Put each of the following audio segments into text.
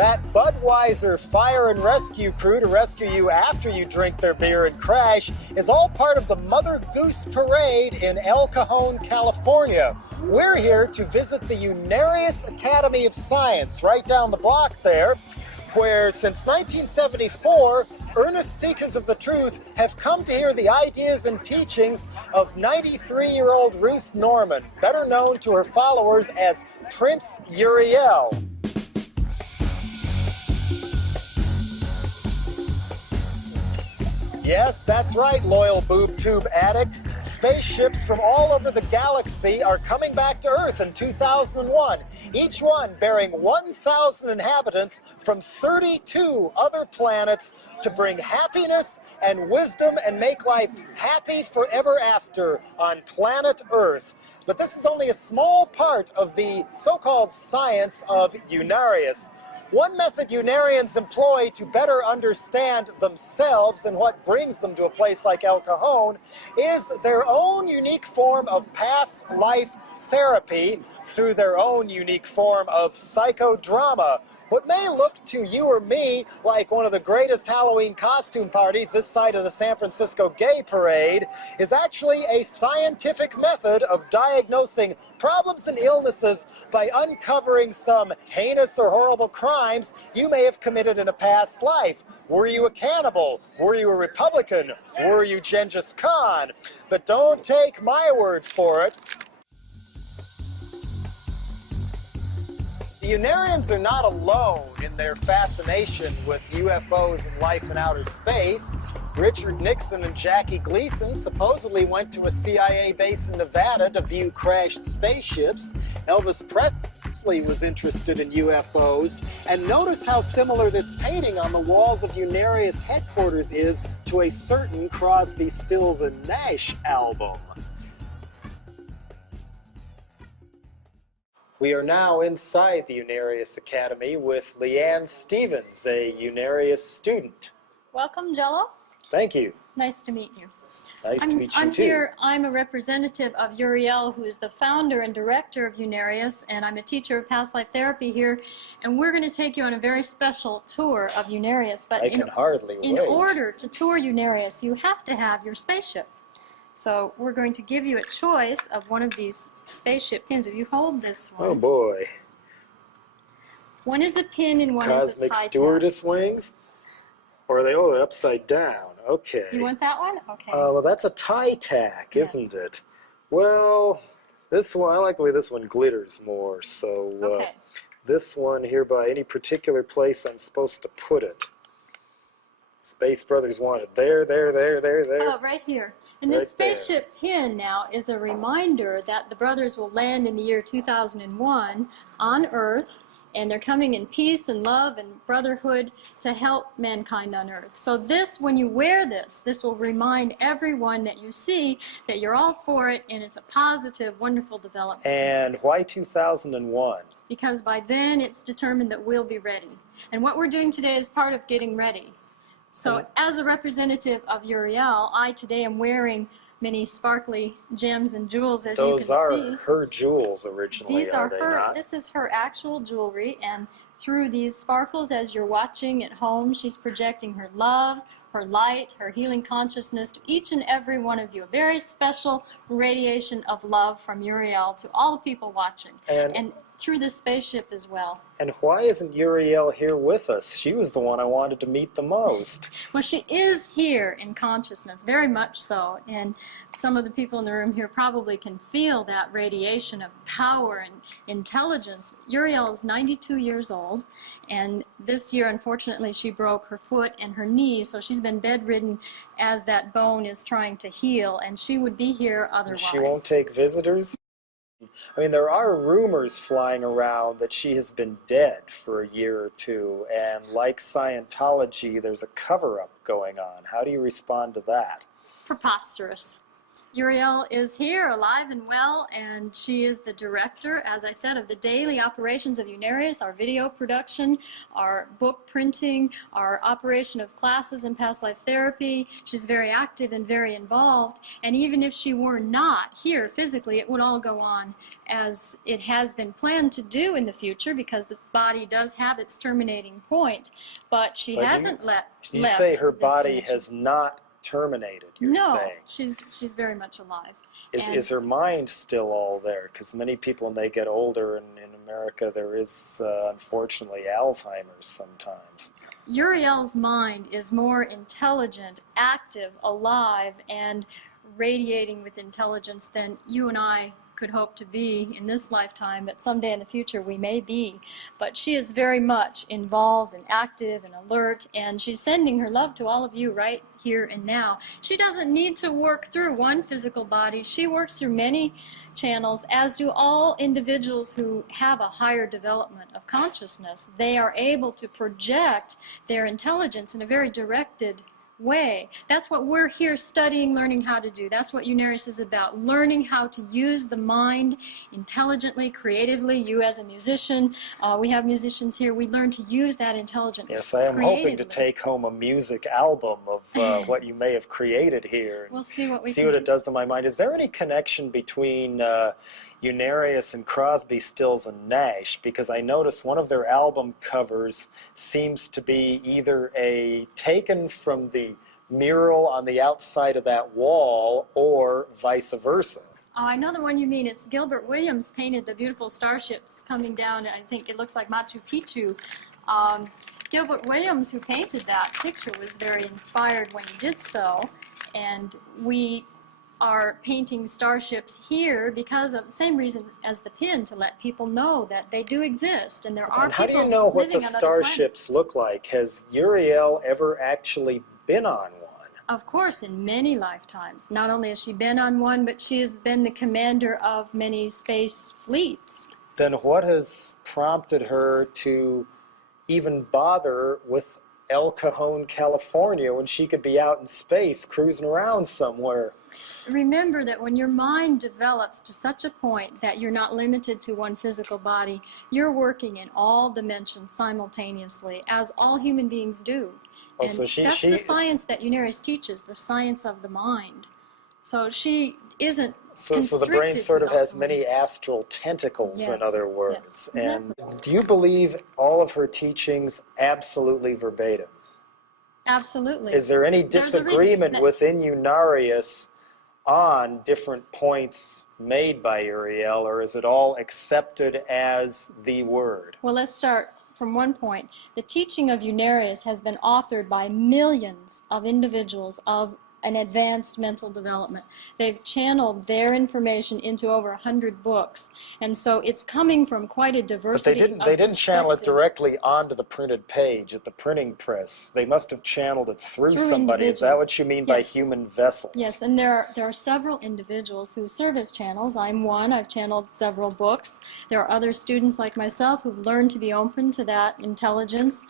That Budweiser fire and rescue crew to rescue you after you drink their beer and crash is all part of the Mother Goose Parade in El Cajon, California. We're here to visit the Unarius Academy of Science right down the block there, where since 1974, earnest seekers of the truth have come to hear the ideas and teachings of 93-year-old Ruth Norman, better known to her followers as Prince Uriel. Yes, that's right, loyal boob tube addicts. Spaceships from all over the galaxy are coming back to Earth in 2001, each one bearing 1,000 inhabitants from 32 other planets to bring happiness and wisdom and make life happy forever after on planet Earth. But this is only a small part of the so-called science of Unarius. One method Unarians employ to better understand themselves and what brings them to a place like El Cajon is their own unique form of past life therapy through their own unique form of psychodrama. What may look to you or me like one of the greatest Halloween costume parties this side of the San Francisco Gay Parade is actually a scientific method of diagnosing problems and illnesses by uncovering some heinous or horrible crimes you may have committed in a past life. Were you a cannibal? Were you a Republican? Were you Genghis Khan? But don't take my word for it. The Unarians are not alone in their fascination with UFOs and life in outer space. Richard Nixon and Jackie Gleason supposedly went to a CIA base in Nevada to view crashed spaceships. Elvis Presley was interested in UFOs. And notice how similar this painting on the walls of Unarius headquarters is to a certain Crosby, Stills and Nash album. We are now inside the Unarius Academy with Leanne Stevens, a Unarius student. Welcome, Jello. Thank you. Nice to meet you. Nice to meet you too. I'm a representative of Uriel, who is the founder and director of Unarius, and I'm a teacher of past life therapy here, and we're going to take you on a very special tour of Unarius. But I can hardly wait. In order to tour Unarius, you have to have your spaceship. So we're going to give you a choice of one of these spaceship pins. If you hold this one. Oh boy. One is a pin and one is a Cosmic tie stewardess wings? Or are they upside down? Okay. You want that one? Okay. Well, that's a tie tack, isn't it? Well, this one, I like the way this one glitters more. So okay. This one here, by any particular place I'm supposed to put it. Space Brothers want it there. Oh, right here. And this Right spaceship pin now is a reminder that the brothers will land in the year 2001 on Earth, and they're coming in peace and love and brotherhood to help mankind on Earth. So this, when you wear this, this will remind everyone that you see that you're all for it, and it's a positive, wonderful development. And why 2001? Because by then it's determined that we'll be ready. And what we're doing today is part of getting ready. So as a representative of Uriel, I today am wearing many sparkly gems and jewels, as you can see. Those are her jewels originally, These are they her, not? This is her actual jewelry, and through these sparkles, as you're watching at home, she's projecting her love, her light, her healing consciousness to each and every one of you. A very special radiation of love from Uriel to all the people watching. And through this spaceship as well. And why isn't Uriel here with us? She was the one I wanted to meet the most. Well, she is here in consciousness, very much so. And some of the people in the room here probably can feel that radiation of power and intelligence. Uriel is 92 years old, and this year, unfortunately, she broke her foot and her knee, so she's been bedridden as that bone is trying to heal, and she would be here otherwise. She won't take visitors? I mean, there are rumors flying around that she has been dead for a year or two, and like Scientology, there's a cover-up going on. How do you respond to that? Preposterous. Uriel is here, alive and well, and she is the director, as I said, of the daily operations of Unarius, our video production, our book printing, our operation of classes and past life therapy. She's very active and very involved, and even if she were not here physically, it would all go on as it has been planned to do in the future, because the body does have its terminating point, but she hasn't left. You say her body dimension. has not terminated, you're saying? She's very much alive. Is her mind still all there? Because many people, when they get older, and in America there is unfortunately Alzheimer's sometimes. Uriel's mind is more intelligent, active, alive, and radiating with intelligence than you and I could hope to be in this lifetime, but someday in the future we may be. But she is very much involved and active and alert, and she's sending her love to all of you right here and now. She doesn't need to work through one physical body. She works through many channels, as do all individuals who have a higher development of consciousness. They are able to project their intelligence in a very directed way. That's what we're here studying, learning how to do. That's what Unarius is about, learning how to use the mind intelligently, creatively. You as a musician, we have musicians here, we learn to use that intelligence. Yes, I am hoping to take home a music album of what you may have created here. We'll see what what it does to my mind. Is there any connection between Unarius and Crosby, Stills and Nash? Because I noticed one of their album covers seems to be either taken from the mural on the outside of that wall or vice versa. Oh, I know the one you mean. It's Gilbert Williams painted the beautiful starships coming down. I think it looks like Machu Picchu. Gilbert Williams, who painted that picture, was very inspired when he did so, and we are painting starships here because of the same reason as the pin, to let people know that they do exist, and there are people. And how do you know what the starships look like? Has Uriel ever actually been on one? Of course, in many lifetimes. Not only has she been on one, but she has been the commander of many space fleets. Then what has prompted her to even bother with El Cajon, California, when she could be out in space cruising around somewhere? Remember that when your mind develops to such a point that you're not limited to one physical body, you're working in all dimensions simultaneously, as all human beings do. Oh, and so that's the science that Unarius teaches, the science of the mind. So she isn't so the brain sort of has many astral tentacles, in other words. Yes, exactly. And do you believe all of her teachings absolutely verbatim? Absolutely. Is there any disagreement within Unarius on different points made by Uriel, or is it all accepted as the word? Well, let's start from one point. The teaching of Unarius has been authored by millions of individuals of an advanced mental development. They've channeled their information into over 100 books, and so it's coming from quite a diversity. But they didn't channel it directly onto the printed page at the printing press. They must have channeled it through somebody. Is that what you mean by human vessels? Yes, and there are several individuals who serve as channels. I'm one. I've channeled several books. There are other students like myself who've learned to be open to that intelligence.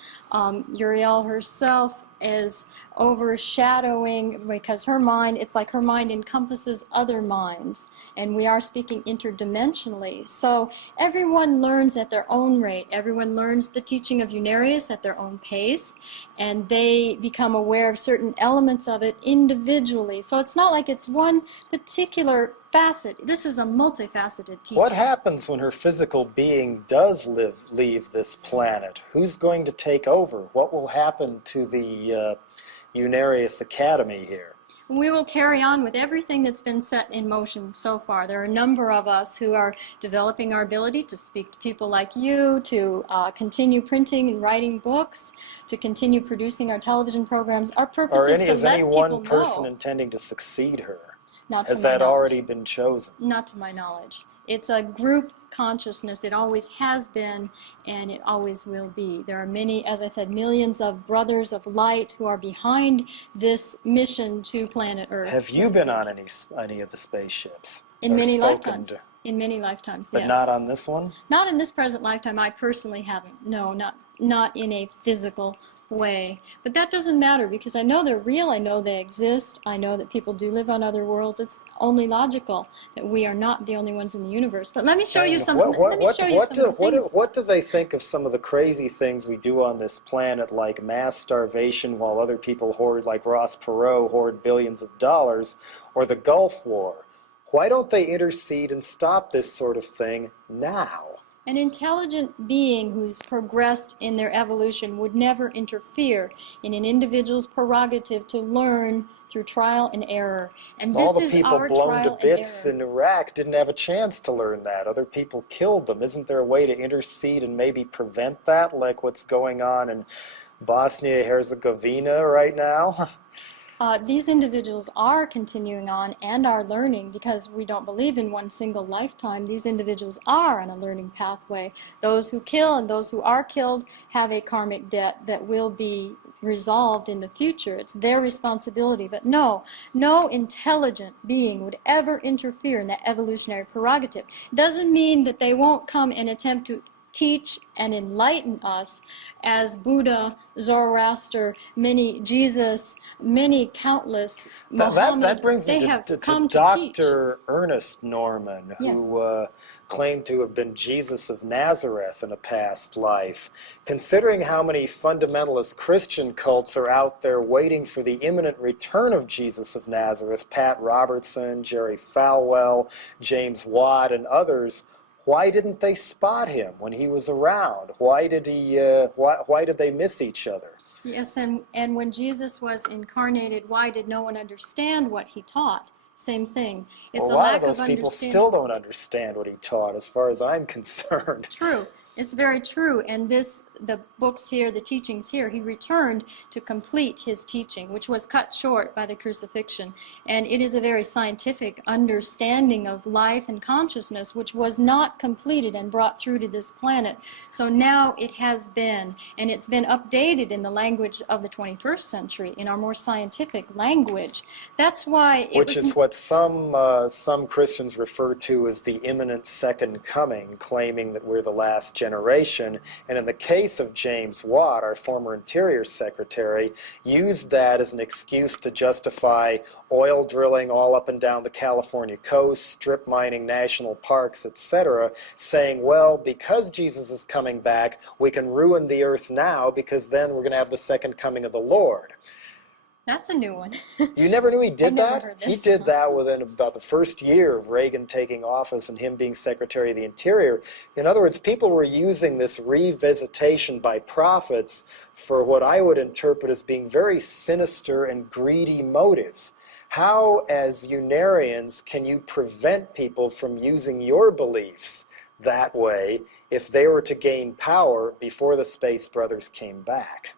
Uriel herself is overshadowing, because her mind, it's like her mind encompasses other minds, and we are speaking interdimensionally. So everyone learns at their own rate. Everyone learns the teaching of Unarius at their own pace, and they become aware of certain elements of it individually. So it's not like it's one particular facet. This is a multifaceted teaching. What happens when her physical being does leave this planet? Who's going to take over? What will happen to the Unarius Academy here? We will carry on with everything that's been set in motion so far. There are a number of us who are developing our ability to speak to people like you, to continue printing and writing books, to continue producing our television programs. Our purpose is to let people know. Is any one person intending to succeed her? Has that already been chosen? Not to my knowledge. It's a group consciousness. It always has been, and it always will be. There are many, as I said, millions of brothers of light who are behind this mission to planet Earth. Have you been on any of the spaceships? In many lifetimes. In many lifetimes, yes. But not on this one? Not in this present lifetime. I personally haven't. No, not in a physical way. But that doesn't matter because I know they're real, I know they exist, I know that people do live on other worlds. It's only logical that we are not the only ones in the universe. But let me show you some. What do they think of some of the crazy things we do on this planet, like mass starvation while other people hoard, like Ross Perot, hoard billions of dollars, or the Gulf War? Why don't they intercede and stop this sort of thing now? An intelligent being who's progressed in their evolution would never interfere in an individual's prerogative to learn through trial and error. And all this the is people our blown trial to bits and error. in Iraq didn't have a chance to learn that. Other people killed them. Isn't there a way to intercede and maybe prevent that, like what's going on in Bosnia-Herzegovina right now? These individuals are continuing on and are learning because we don't believe in one single lifetime. These individuals are on a learning pathway. Those who kill and those who are killed have a karmic debt that will be resolved in the future. It's their responsibility. But no intelligent being would ever interfere in that evolutionary prerogative. Doesn't mean that they won't come and attempt to teach and enlighten us as Buddha, Zoroaster, Jesus, many countless Muhammad. That brings me to Dr. Ernest Norman, who claimed to have been Jesus of Nazareth in a past life. Considering how many fundamentalist Christian cults are out there waiting for the imminent return of Jesus of Nazareth, Pat Robertson, Jerry Falwell, James Watt, and others, why didn't they spot him when he was around? Why did they miss each other? Yes, and when Jesus was incarnated, why did no one understand what he taught? Same thing. It's a lot of those people still don't understand what he taught, as far as I'm concerned. True. It's very true. And the books here, the teachings here, he returned to complete his teaching, which was cut short by the crucifixion. And it is a very scientific understanding of life and consciousness, which was not completed and brought through to this planet. So now it has been, and it's been updated in the language of the 21st century, in our more scientific language. That's why which is what some Christians refer to as the imminent second coming, claiming that we're the last generation. And in the case of James Watt, our former Interior Secretary, used that as an excuse to justify oil drilling all up and down the California coast, strip mining national parks, etc., saying, well, because Jesus is coming back, we can ruin the earth now because then we're going to have the second coming of the Lord. That's a new one. You never knew he did that? He did that within about the first year of Reagan taking office and him being Secretary of the Interior. In other words, people were using this revisitation by prophets for what I would interpret as being very sinister and greedy motives. How, as Unarians, can you prevent people from using your beliefs that way if they were to gain power before the Space Brothers came back?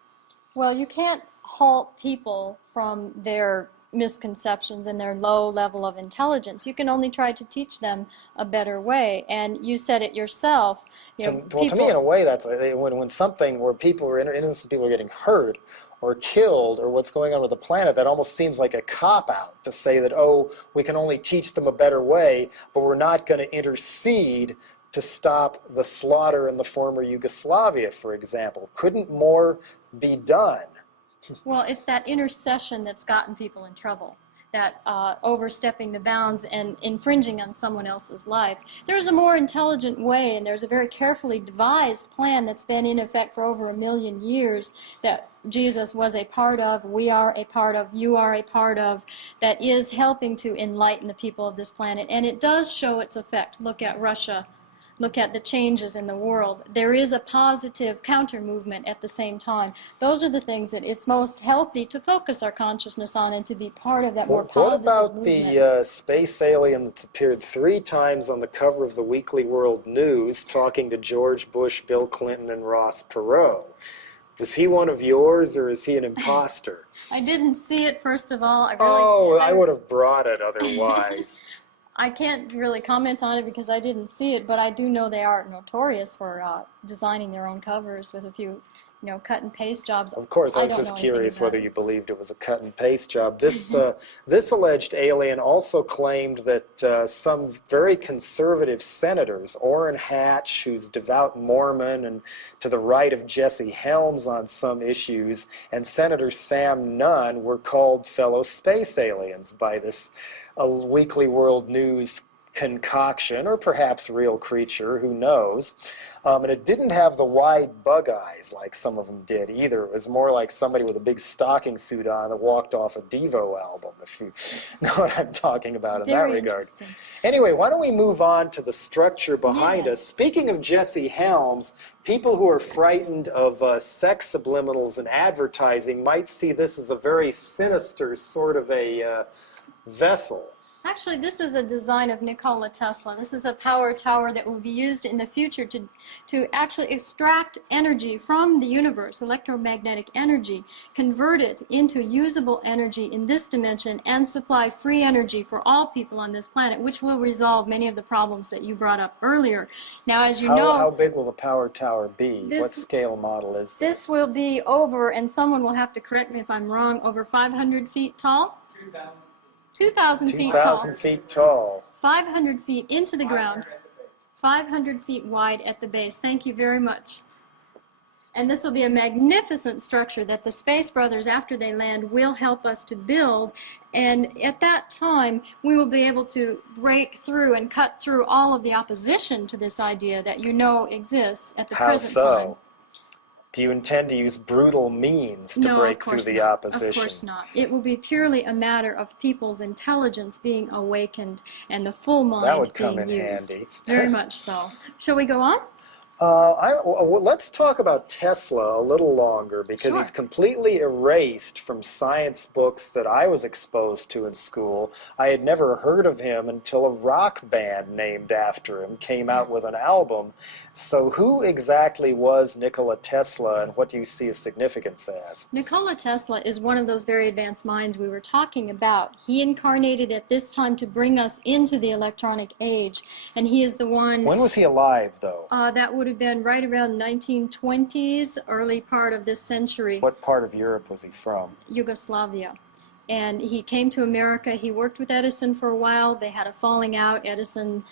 Well, you can't halt people from their misconceptions and their low level of intelligence. You can only try to teach them a better way. And you said it yourself. To me, in a way, that's when something where innocent people are getting hurt or killed, or what's going on with the planet, that almost seems like a cop-out to say that, oh, we can only teach them a better way, but we're not going to intercede to stop the slaughter in the former Yugoslavia, for example. Couldn't more be done? Well, it's that intercession that's gotten people in trouble, that overstepping the bounds and infringing on someone else's life. There's a more intelligent way, and there's a very carefully devised plan that's been in effect for over 1 million years that Jesus was a part of, we are a part of, you are a part of, that is helping to enlighten the people of this planet. And it does show its effect. Look at Russia. Look at the changes in the world. There is a positive counter movement at the same time. Those are the things that it's most healthy to focus our consciousness on and to be part of that more positive movement. What about the space alien that's appeared 3 times on the cover of the Weekly World News talking to George Bush, Bill Clinton, and Ross Perot? Was he one of yours, or is he an imposter? I didn't see it, first of all. I would have brought it otherwise. I can't really comment on it because I didn't see it, but I do know they are notorious for designing their own covers with a few, cut and paste jobs. Of course, I was don't just know anything curious about whether it. you believed it was a cut and paste job. This this alleged alien also claimed that some very conservative senators, Orrin Hatch, who's devout Mormon and to the right of Jesse Helms on some issues, and Senator Sam Nunn were called fellow space aliens by this Weekly World News concoction, or perhaps real creature, who knows. And it didn't have the wide bug eyes like some of them did either. It was more like somebody with a big stocking suit on that walked off a Devo album, if you know what I'm talking about in that Very regard. interesting. Anyway, why don't we move on to the structure behind Yes. us? Speaking of Jesse Helms, people who are frightened of sex subliminals in advertising might see this as a very sinister sort of a vessel. Actually, this is a design of Nikola Tesla. This is a power tower that will be used in the future to actually extract energy from the universe, electromagnetic energy, convert it into usable energy in this dimension, and supply free energy for all people on this planet, which will resolve many of the problems that you brought up earlier. Now, as you know... How big will the power tower be? This, what scale model is this? This will be over, and someone will have to correct me if I'm wrong, over 500 feet tall? 2,000 feet tall. 2,000 feet tall. 500 feet into the ground. 500 feet wide at the base. Thank you very much. And this will be a magnificent structure that the Space Brothers, after they land, will help us to build. And at that time, we will be able to break through and cut through all of the opposition to this idea that exists at the present time. How so? Do you intend to use brutal means to break through the opposition? Of course not. It will be purely a matter of people's intelligence being awakened and the full mind that would come being in used. handy. Very much so. Shall we go on? Let's talk about Tesla a little longer, because Sure. he's completely erased from science books that I was exposed to in school. I had never heard of him until a rock band named after him came out with an album. So who exactly was Nikola Tesla, and what do you see his significance as? Nikola Tesla is one of those very advanced minds we were talking about. He incarnated at this time to bring us into the electronic age, and he is the one... When was he alive, though? That would have been right around 1920s, early part of this century. What part of Europe was he from? Yugoslavia. And he came to America. He worked with Edison for a while. They had a falling out. Edison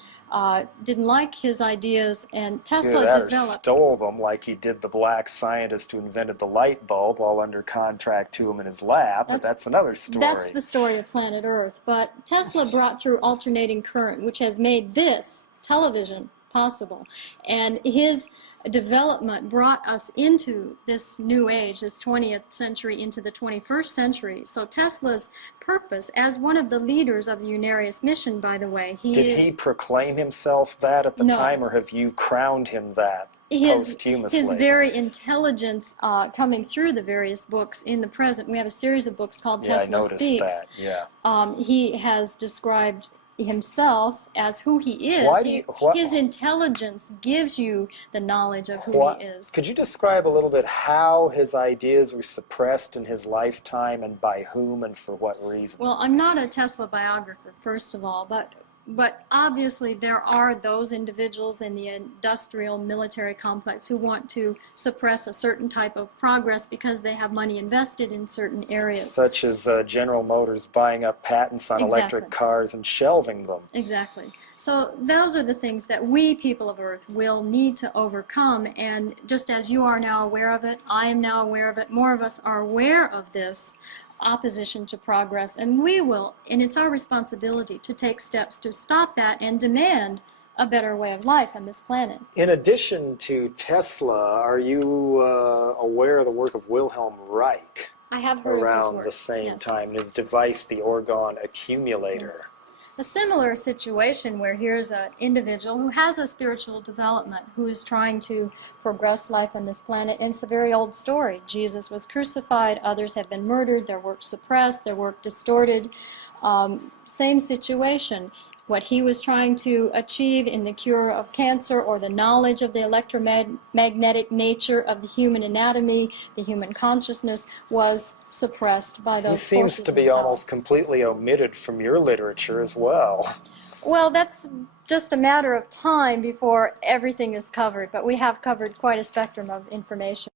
didn't like his ideas, and Tesla developed... Or stole them, like he did the black scientist who invented the light bulb while under contract to him in his lab, but that's another story. That's the story of planet Earth. But Tesla brought through alternating current, which has made this television possible. And his development brought us into this new age, this 20th century, into the 21st century. So Tesla's purpose, as one of the leaders of the Unarius mission, by the way, Did he proclaim himself that at the time, or have you crowned him that posthumously? His very intelligence coming through the various books in the present. We have a series of books called Tesla Speaks. I noticed that, yeah. He has described himself as who he is. His intelligence gives you the knowledge of who he is. Could you describe a little bit how his ideas were suppressed in his lifetime, and by whom and for what reason? Well, I'm not a Tesla biographer, first of all, but obviously there are those individuals in the industrial military complex who want to suppress a certain type of progress because they have money invested in certain areas. Such as General Motors buying up patents on electric cars and shelving them. Exactly. So those are the things that we, people of Earth, will need to overcome. And just as you are now aware of it, I am now aware of it, more of us are aware of this opposition to progress, and we will, and it's our responsibility to take steps to stop that and demand a better way of life on this planet. In addition to Tesla, are you aware of the work of Wilhelm Reich? I have heard of his work. Around the same time, and his device, the Orgon Accumulator. Yes. A similar situation where here's an individual who has a spiritual development, who is trying to progress life on this planet, and it's a very old story. Jesus was crucified, others have been murdered, their work suppressed, their work distorted. Same situation. What he was trying to achieve in the cure of cancer, or the knowledge of the electromagnetic nature of the human anatomy, the human consciousness, was suppressed by those forces. He seems to be almost completely omitted from your literature as well. Well, that's just a matter of time before everything is covered, but we have covered quite a spectrum of information.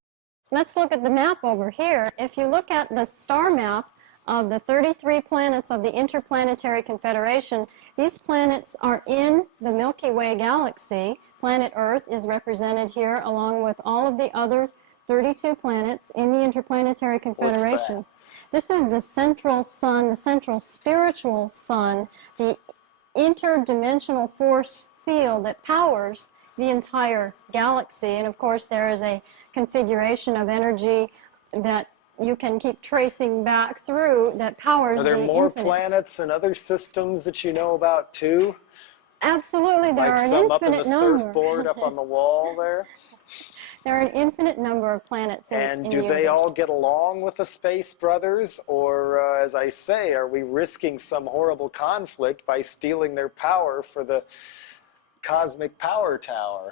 Let's look at the map over here. If you look at the star map of the 33 planets of the Interplanetary Confederation, these planets are in the Milky Way galaxy. Planet Earth is represented here along with all of the other 32 planets in the Interplanetary Confederation. This is the central sun, the central spiritual sun, the interdimensional force field that powers the entire galaxy. And of course there is a configuration of energy that you can keep tracing back through that powers the infinite. Are there more planets and other systems that you know about too? Absolutely, there are an infinite number. Like some up in the surfboard up on the wall there? There are an infinite number of planets in the universe. And do they all get along with the Space Brothers? Or, as I say, are we risking some horrible conflict by stealing their power for the cosmic power tower?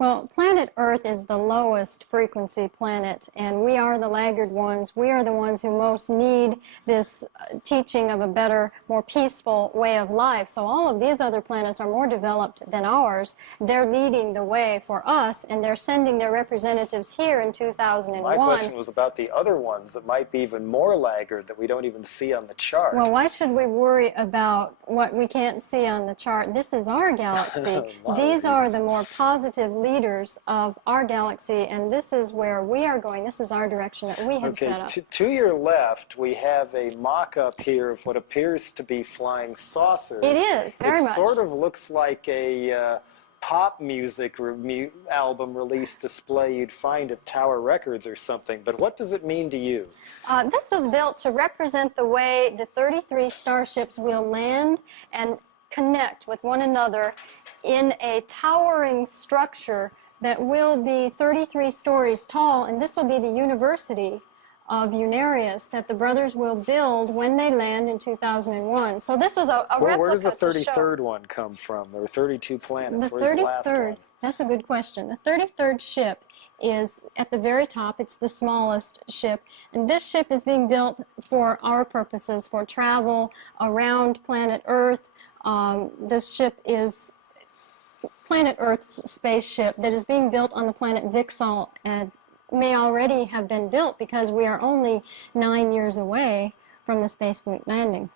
Well, planet Earth is the lowest frequency planet, and we are the laggard ones. We are the ones who most need this teaching of a better, more peaceful way of life. So all of these other planets are more developed than ours. They're leading the way for us, and they're sending their representatives here in 2001. My question was about the other ones that might be even more laggard that we don't even see on the chart. Well, why should we worry about what we can't see on the chart? This is our galaxy. These are the more positive leaders of our galaxy, and this is where we are going. This is our direction that we have set up. To your left, we have a mock-up here of what appears to be flying saucers. It is, very much. It sort of looks like a pop music album release display you'd find at Tower Records or something, but what does it mean to you? This was built to represent the way the 33 starships will land and connect with one another in a towering structure that will be 33 stories tall, and this will be the University of Unarius that the brothers will build when they land in 2001. So this was a replica. Where does the 33rd one come from? There were 32 planets. Where's the last one? That's a good question. The 33rd ship is at the very top. It's the smallest ship, and this ship is being built for our purposes, for travel around planet Earth. This ship is planet Earth's spaceship that is being built on the planet Vixal and may already have been built because we are only 9 years away from the spaceflight landing.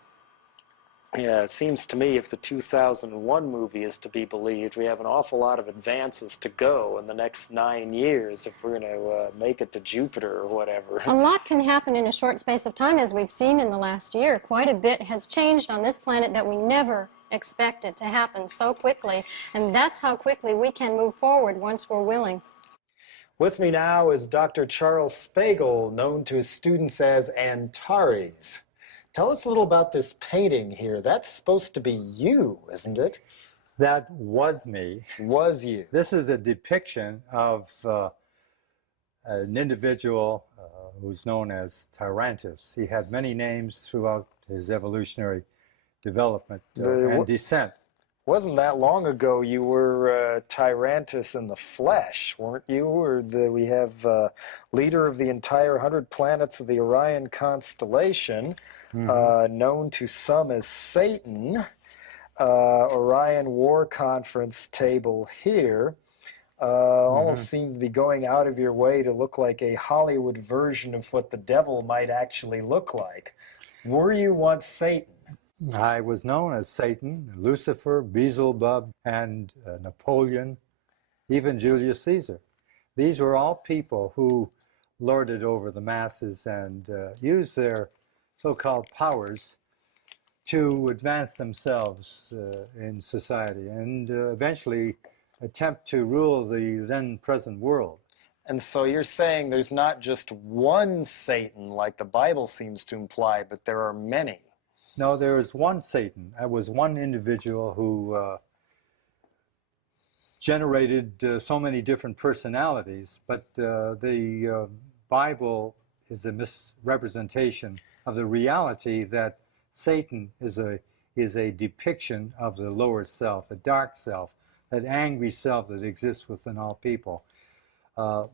Yeah, it seems to me if the 2001 movie is to be believed, we have an awful lot of advances to go in the next 9 years if we're going to make it to Jupiter or whatever. A lot can happen in a short space of time, as we've seen in the last year. Quite a bit has changed on this planet that we never expected to happen so quickly, and that's how quickly we can move forward once we're willing. With me now is Dr. Charles Spiegle, known to his students as Antares. Tell us a little about this painting here. That's supposed to be you, isn't it? That was me. Was you. This is a depiction of an individual who's known as Tyrantus. He had many names throughout his evolutionary development and descent. Wasn't that long ago you were Tyrantus in the flesh, weren't you? Or we have leader of the entire 100 planets of the Orion constellation, known to some as Satan. Orion War Conference table here. Almost seems to be going out of your way to look like a Hollywood version of what the devil might actually look like. Were you once Satan? I was known as Satan, Lucifer, Beelzebub, and Napoleon, even Julius Caesar. These were all people who lorded over the masses and used their so-called powers to advance themselves in society and eventually attempt to rule the then present world. And so you're saying there's not just one Satan like the Bible seems to imply, but there are many. No, there is one Satan. That was one individual who generated so many different personalities, but the Bible is a misrepresentation of the reality that Satan is a depiction of the lower self, the dark self, that angry self that exists within all people.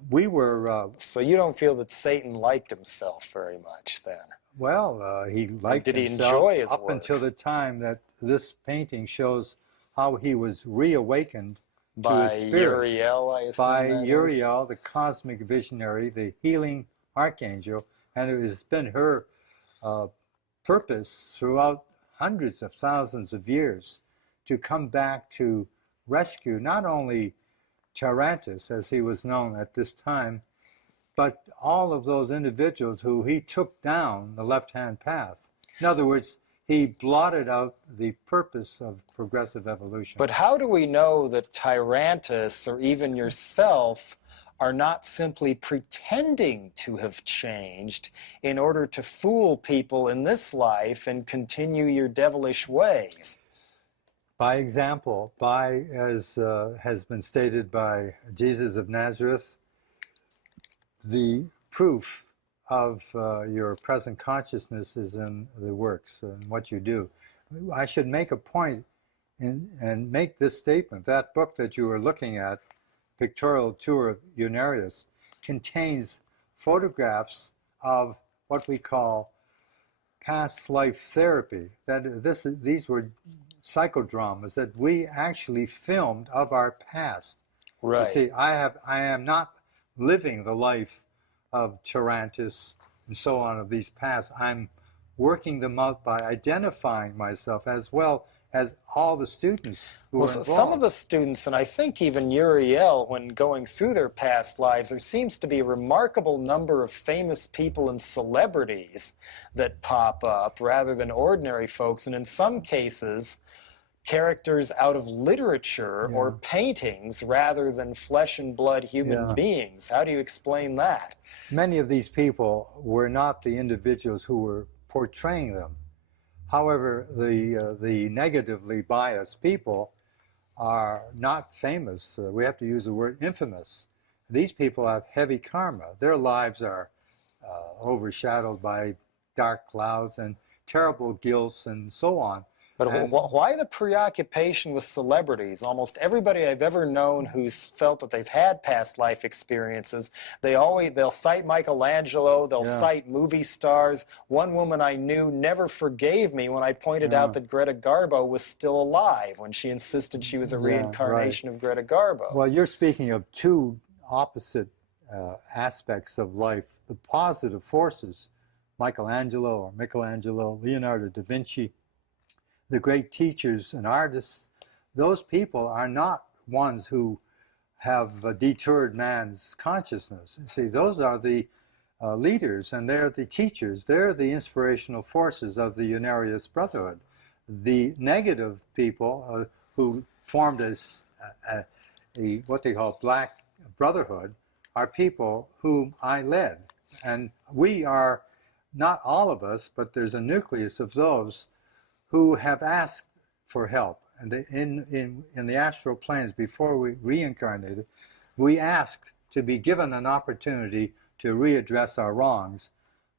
We were... So you don't feel that Satan liked himself very much then? Well, he liked himself enjoy his up work? Until the time that this painting shows how he was reawakened by to his spirit Uriel, I assume by that is. Uriel, the cosmic visionary, the healing archangel, and it has been her purpose throughout hundreds of thousands of years to come back to rescue not only Charantis, as he was known at this time, but all of those individuals who he took down the left-hand path. In other words, he blotted out the purpose of progressive evolution. But how do we know that Tyrantus or even yourself are not simply pretending to have changed in order to fool people in this life and continue your devilish ways? By example, by, as has been stated by Jesus of Nazareth, the proof of your present consciousness is in the works and what you do. I should make a point and make this statement. That book that you were looking at, Pictorial Tour of Unarius, contains photographs of what we call past life therapy. These were psychodramas that we actually filmed of our past. Right. You see, I am not living the life of Charantis and so on of these paths. I'm working them out by identifying myself as well as all the students who are involved. Some of the students, and I think even Uriel, when going through their past lives, there seems to be a remarkable number of famous people and celebrities that pop up rather than ordinary folks, and in some cases, characters out of literature or paintings rather than flesh and blood human beings. How do you explain that? Many of these people were not the individuals who were portraying them. However, the negatively biased people are not famous. We have to use the word infamous. These people have heavy karma. Their lives are overshadowed by dark clouds and terrible guilts and so on. But why the preoccupation with celebrities? Almost everybody I've ever known who's felt that they've had past life experiences, they'll cite Michelangelo, they'll cite movie stars. One woman I knew never forgave me when I pointed out that Greta Garbo was still alive when she insisted she was a reincarnation of Greta Garbo. Well, you're speaking of two opposite aspects of life. The positive forces, Michelangelo, Leonardo da Vinci, the great teachers and artists, those people are not ones who have deterred man's consciousness. See, those are the leaders, and they're the teachers. They're the inspirational forces of the Unarius Brotherhood. The negative people who formed what they call Black Brotherhood are people whom I led. And we are, not all of us, but there's a nucleus of those who have asked for help. And in the astral planes, before we reincarnated, we asked to be given an opportunity to readdress our wrongs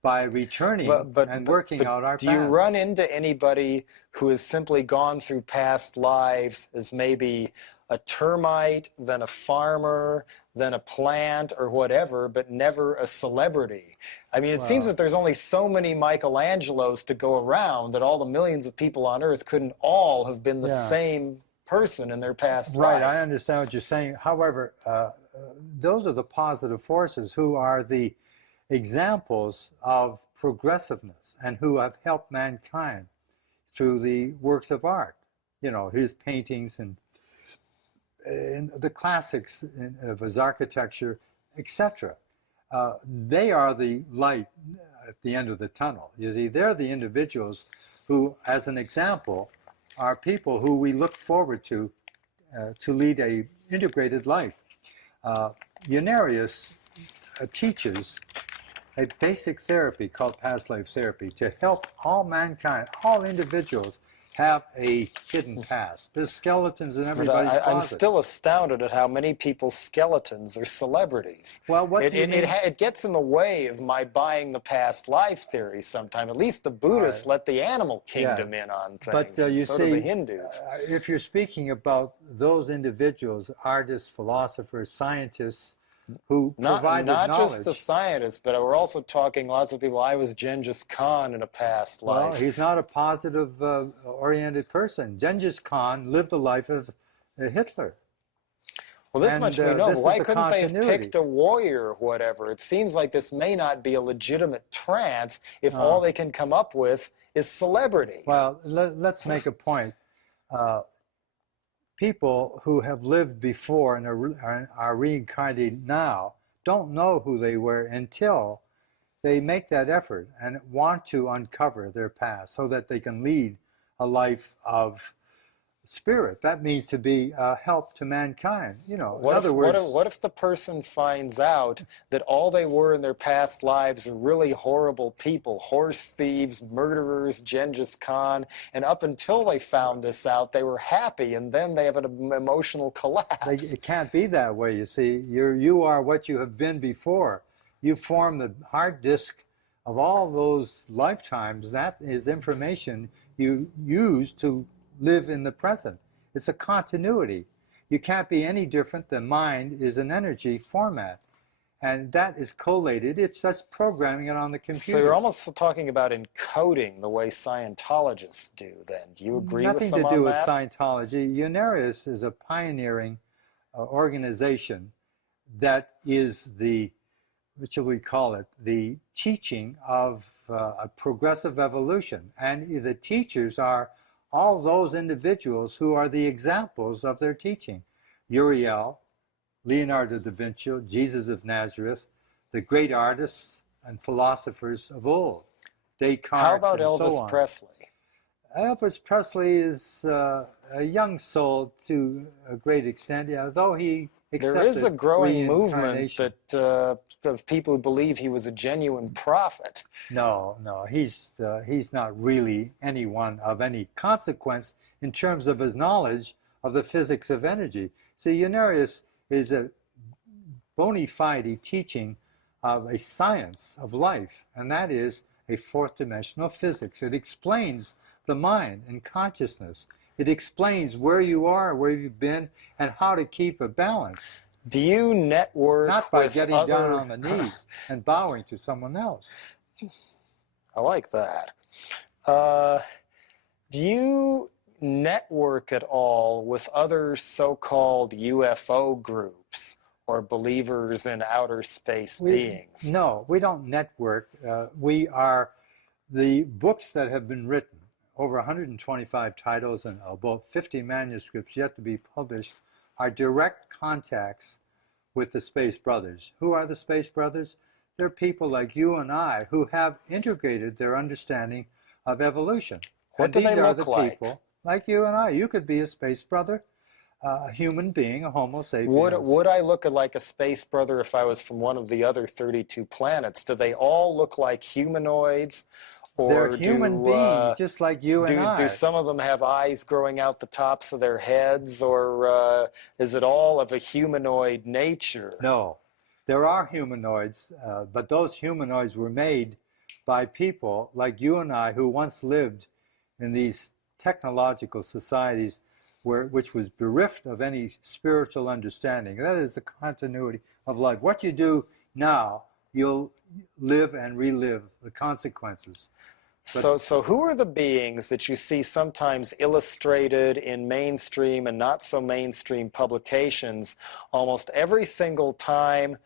by returning and working out our past. Do you run into anybody who has simply gone through past lives as maybe a termite, then a farmer, then a plant or whatever, but never a celebrity? I mean, it seems that there's only so many Michelangelos to go around that all the millions of people on Earth couldn't all have been the same person in their past life. Right, I understand what you're saying. However, those are the positive forces who are the examples of progressiveness and who have helped mankind through the works of art. You know, his paintings and the classics of his architecture, etc. They are the light at the end of the tunnel. You see, they're the individuals who, as an example, are people who we look forward to lead a integrated life. Unarius teaches a basic therapy called past life therapy to help all mankind, all individuals, have a hidden past. There's skeletons in everybody's closet. I'm still astounded at how many people's skeletons are celebrities. Well, it gets in the way of my buying the past life theory sometime. At least the Buddhists let the animal kingdom in on things, but and you so see, do the Hindus. If you're speaking about those individuals, artists, philosophers, scientists, who provided not knowledge. just the scientists, but we're also talking lots of people. I was Genghis Khan in a past Well, life. he's not a positive oriented person. Genghis Khan lived the life of Hitler. Well, this And, much we know, this but is why the couldn't they have continuity. picked a warrior or whatever? It seems like this may not be a legitimate trance if all they can come up with is celebrities. Well, let's make a point. People who have lived before and are reincarnated now don't know who they were until they make that effort and want to uncover their past so that they can lead a life of spirit. That means to be a help to mankind. You know, in other words, what if the person finds out that all they were in their past lives are really horrible people, horse thieves, murderers, Genghis Khan, and up until they found this out, they were happy, and then they have an emotional collapse? it can't be that way. You see, you are what you have been before. You form the hard disk of all those lifetimes. That is information you use to live in the present. It's a continuity. You can't be any different than mind is an energy format. And that is collated. It's just programming it on the computer. So you're almost talking about encoding the way Scientologists do then. Do you agree with them on that? Nothing to do with Scientology. Unarius is a pioneering organization that is the, what shall we call it, the teaching of a progressive evolution. And the teachers are all those individuals who are the examples of their teaching. Uriel, Leonardo da Vinci, Jesus of Nazareth, the great artists and philosophers of old, Descartes. How about and Elvis so on. Presley? Elvis Presley is a young soul to a great extent, although he accepted There is a growing movement reincarnation. that of people who believe he was a genuine prophet. No, he's not really anyone of any consequence in terms of his knowledge of the physics of energy. See, Unarius is a bona fide teaching of a science of life, and that is a fourth dimensional physics. It explains the mind and consciousness. It explains where you are, where you've been, and how to keep a balance. Do you network Not by with getting other... down on the knees and bowing to someone else. I like that. Do you network at all with other so-called UFO groups or believers in outer space beings? No, we don't network. We are the books that have been written, over 125 titles and about 50 manuscripts yet to be published, are direct contacts with the Space Brothers. Who are the Space Brothers? They're people like you and I who have integrated their understanding of evolution. What do they look like? People like you and I. You could be a Space Brother, a human being, a Homo sapiens. Would I look like a Space Brother if I was from one of the other 32 planets? Do they all look like humanoids? Or they're human beings, just like you and I. Do some of them have eyes growing out the tops of their heads, or is it all of a humanoid nature? No, there are humanoids, but those humanoids were made by people like you and I who once lived in these technological societies which was bereft of any spiritual understanding. That is the continuity of life. What you do now, you'll live and relive the consequences. So who are the beings that you see sometimes illustrated in mainstream and not so mainstream publications almost every single time?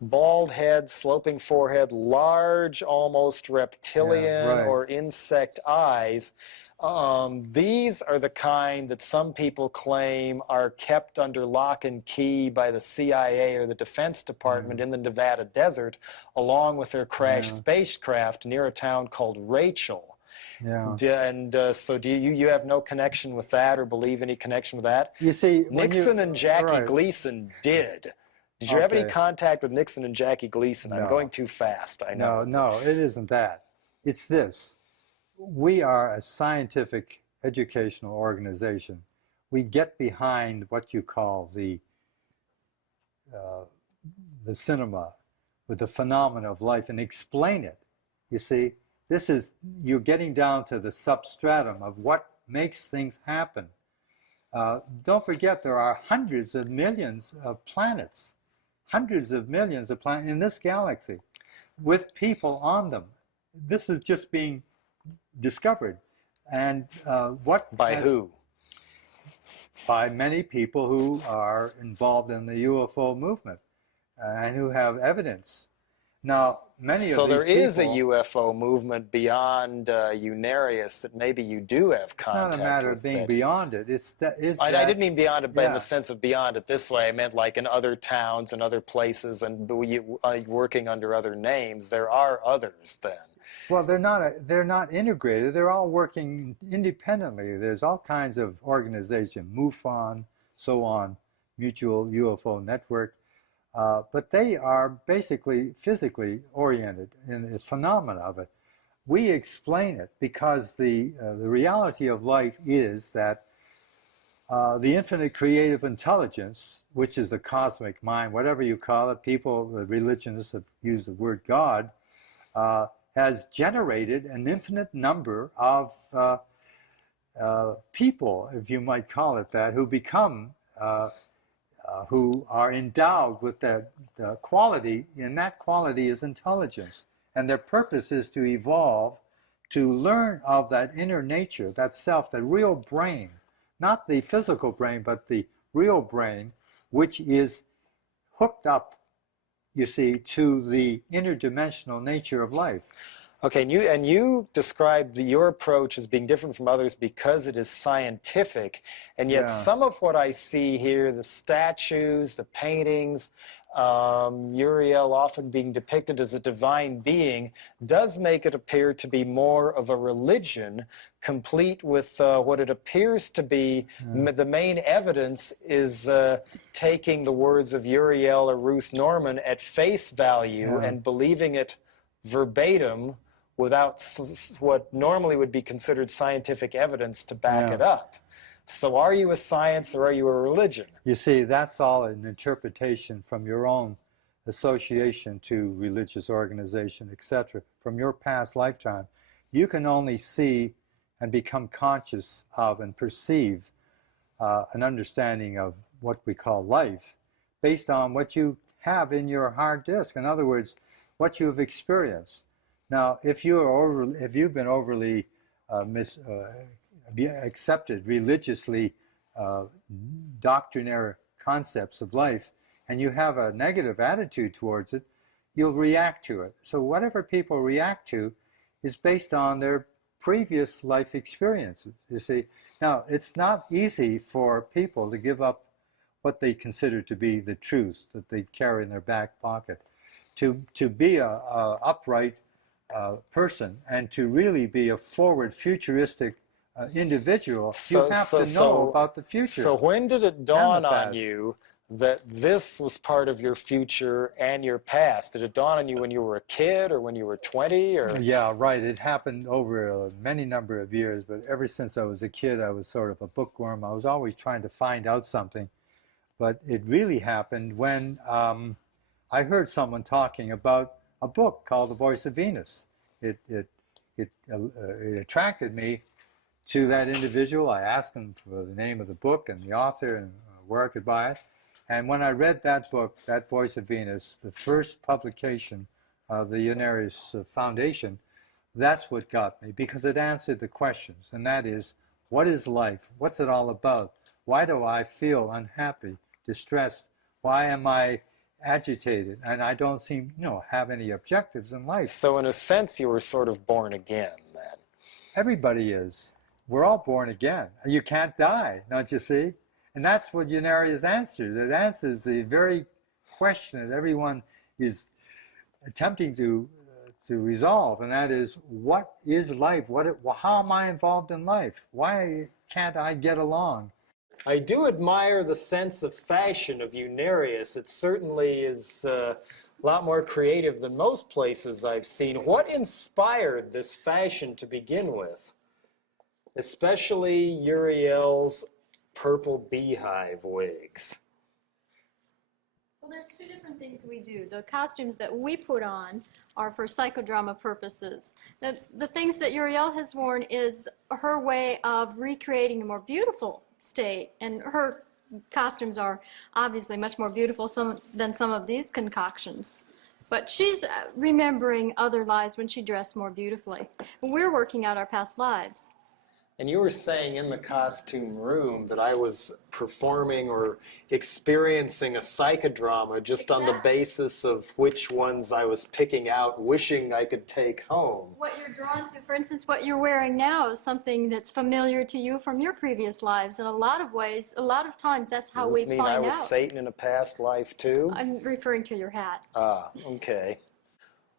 Bald head, sloping forehead, large, almost reptilian or insect eyes. These are the kind that some people claim are kept under lock and key by the CIA or the Defense Department in the Nevada desert, along with their crashed spacecraft near a town called Rachel. So do you have no connection with that or believe any connection with that? You see, Nixon and Jackie Gleason did. Did you have any contact with Nixon and Jackie Gleason? I'm going too fast, I know. No, it isn't that. It's this. We are a scientific educational organization. We get behind what you call the cinema with the phenomena of life and explain it. You see, you're getting down to the substratum of what makes things happen. Don't forget there are hundreds of millions of planets, hundreds of millions of planets in this galaxy with people on them. This is just being discovered. And By who? By many people who are involved in the UFO movement and who have evidence. Now, many of these So there is a people, UFO movement beyond Unarius that maybe you do have contact with. it's not a matter of being beyond it. I didn't mean beyond it, but in yeah. the sense of beyond it this way. I meant like in other towns and other places and working under other names. There are others then. Well, they're not integrated. They're all working independently. There's all kinds of organizations, MUFON, so on, Mutual UFO Network. But they are basically physically oriented in the phenomena of it. We explain it because the reality of life is that the infinite creative intelligence, which is the cosmic mind, whatever you call it, people, the religionists have used the word God, has generated an infinite number of people, if you might call it that, who become who are endowed with that quality, and that quality is intelligence. And their purpose is to evolve, to learn of that inner nature, that self, that real brain, not the physical brain, but the real brain, which is hooked up, you see, to the interdimensional nature of life. Okay, and you described your approach as being different from others because it is scientific, and yet some of what I see here, the statues, the paintings, Uriel often being depicted as a divine being, does make it appear to be more of a religion, complete with what it appears to be the main evidence is taking the words of Uriel or Ruth Norman at face value and believing it verbatim, without what normally would be considered scientific evidence to back it up. So are you a science or are you a religion? You see, that's all an interpretation from your own association to religious organization, etc., from your past lifetime. You can only see and become conscious of and perceive an understanding of what we call life based on what you have in your hard disk. In other words, what you've experienced. Now, if you've been overly accepted religiously doctrinaire concepts of life, and you have a negative attitude towards it, you'll react to it. So whatever people react to is based on their previous life experiences, you see. Now, it's not easy for people to give up what they consider to be the truth that they carry in their back pocket. To be a upright person and to really be a forward, futuristic individual, you have to know about the future. So when did it dawn on you that this was part of your future and your past? Did it dawn on you when you were a kid or when you were 20? Or? Yeah, right. It happened over many number of years, but ever since I was a kid, I was sort of a bookworm. I was always trying to find out something. But it really happened when I heard someone talking about a book called The Voice of Venus. It attracted me to that individual. I asked him for the name of the book and the author and where I could buy it. And when I read that book, that Voice of Venus, the first publication of the Unarius Foundation, that's what got me, because it answered the questions, and that is, what is life? What's it all about? Why do I feel unhappy, distressed? Why am I agitated, and I don't seem, have any objectives in life? So in a sense, you were sort of born again then. Everybody is. We're all born again. You can't die, don't you see? And that's what Unarius answers. It answers the very question that everyone is attempting to resolve, and that is, what is life? How am I involved in life? Why can't I get along? I do admire the sense of fashion of Unarius. It certainly is a lot more creative than most places I've seen. What inspired this fashion to begin with? Especially Uriel's purple beehive wigs. Well, there's two different things we do. The costumes that we put on are for psychodrama purposes. The things that Uriel has worn is her way of recreating a more beautiful state, and her costumes are obviously much more beautiful than some of these concoctions. But she's remembering other lives when she dressed more beautifully. We're working out our past lives. And you were saying in the costume room that I was performing or experiencing a psychodrama just on the basis of which ones I was picking out, wishing I could take home. What you're drawn to, for instance, what you're wearing now is something that's familiar to you from your previous lives. In a lot of ways, a lot of times, that's how we Does this find out. mean I was Satan in a past life too? I'm referring to your hat. Ah, okay.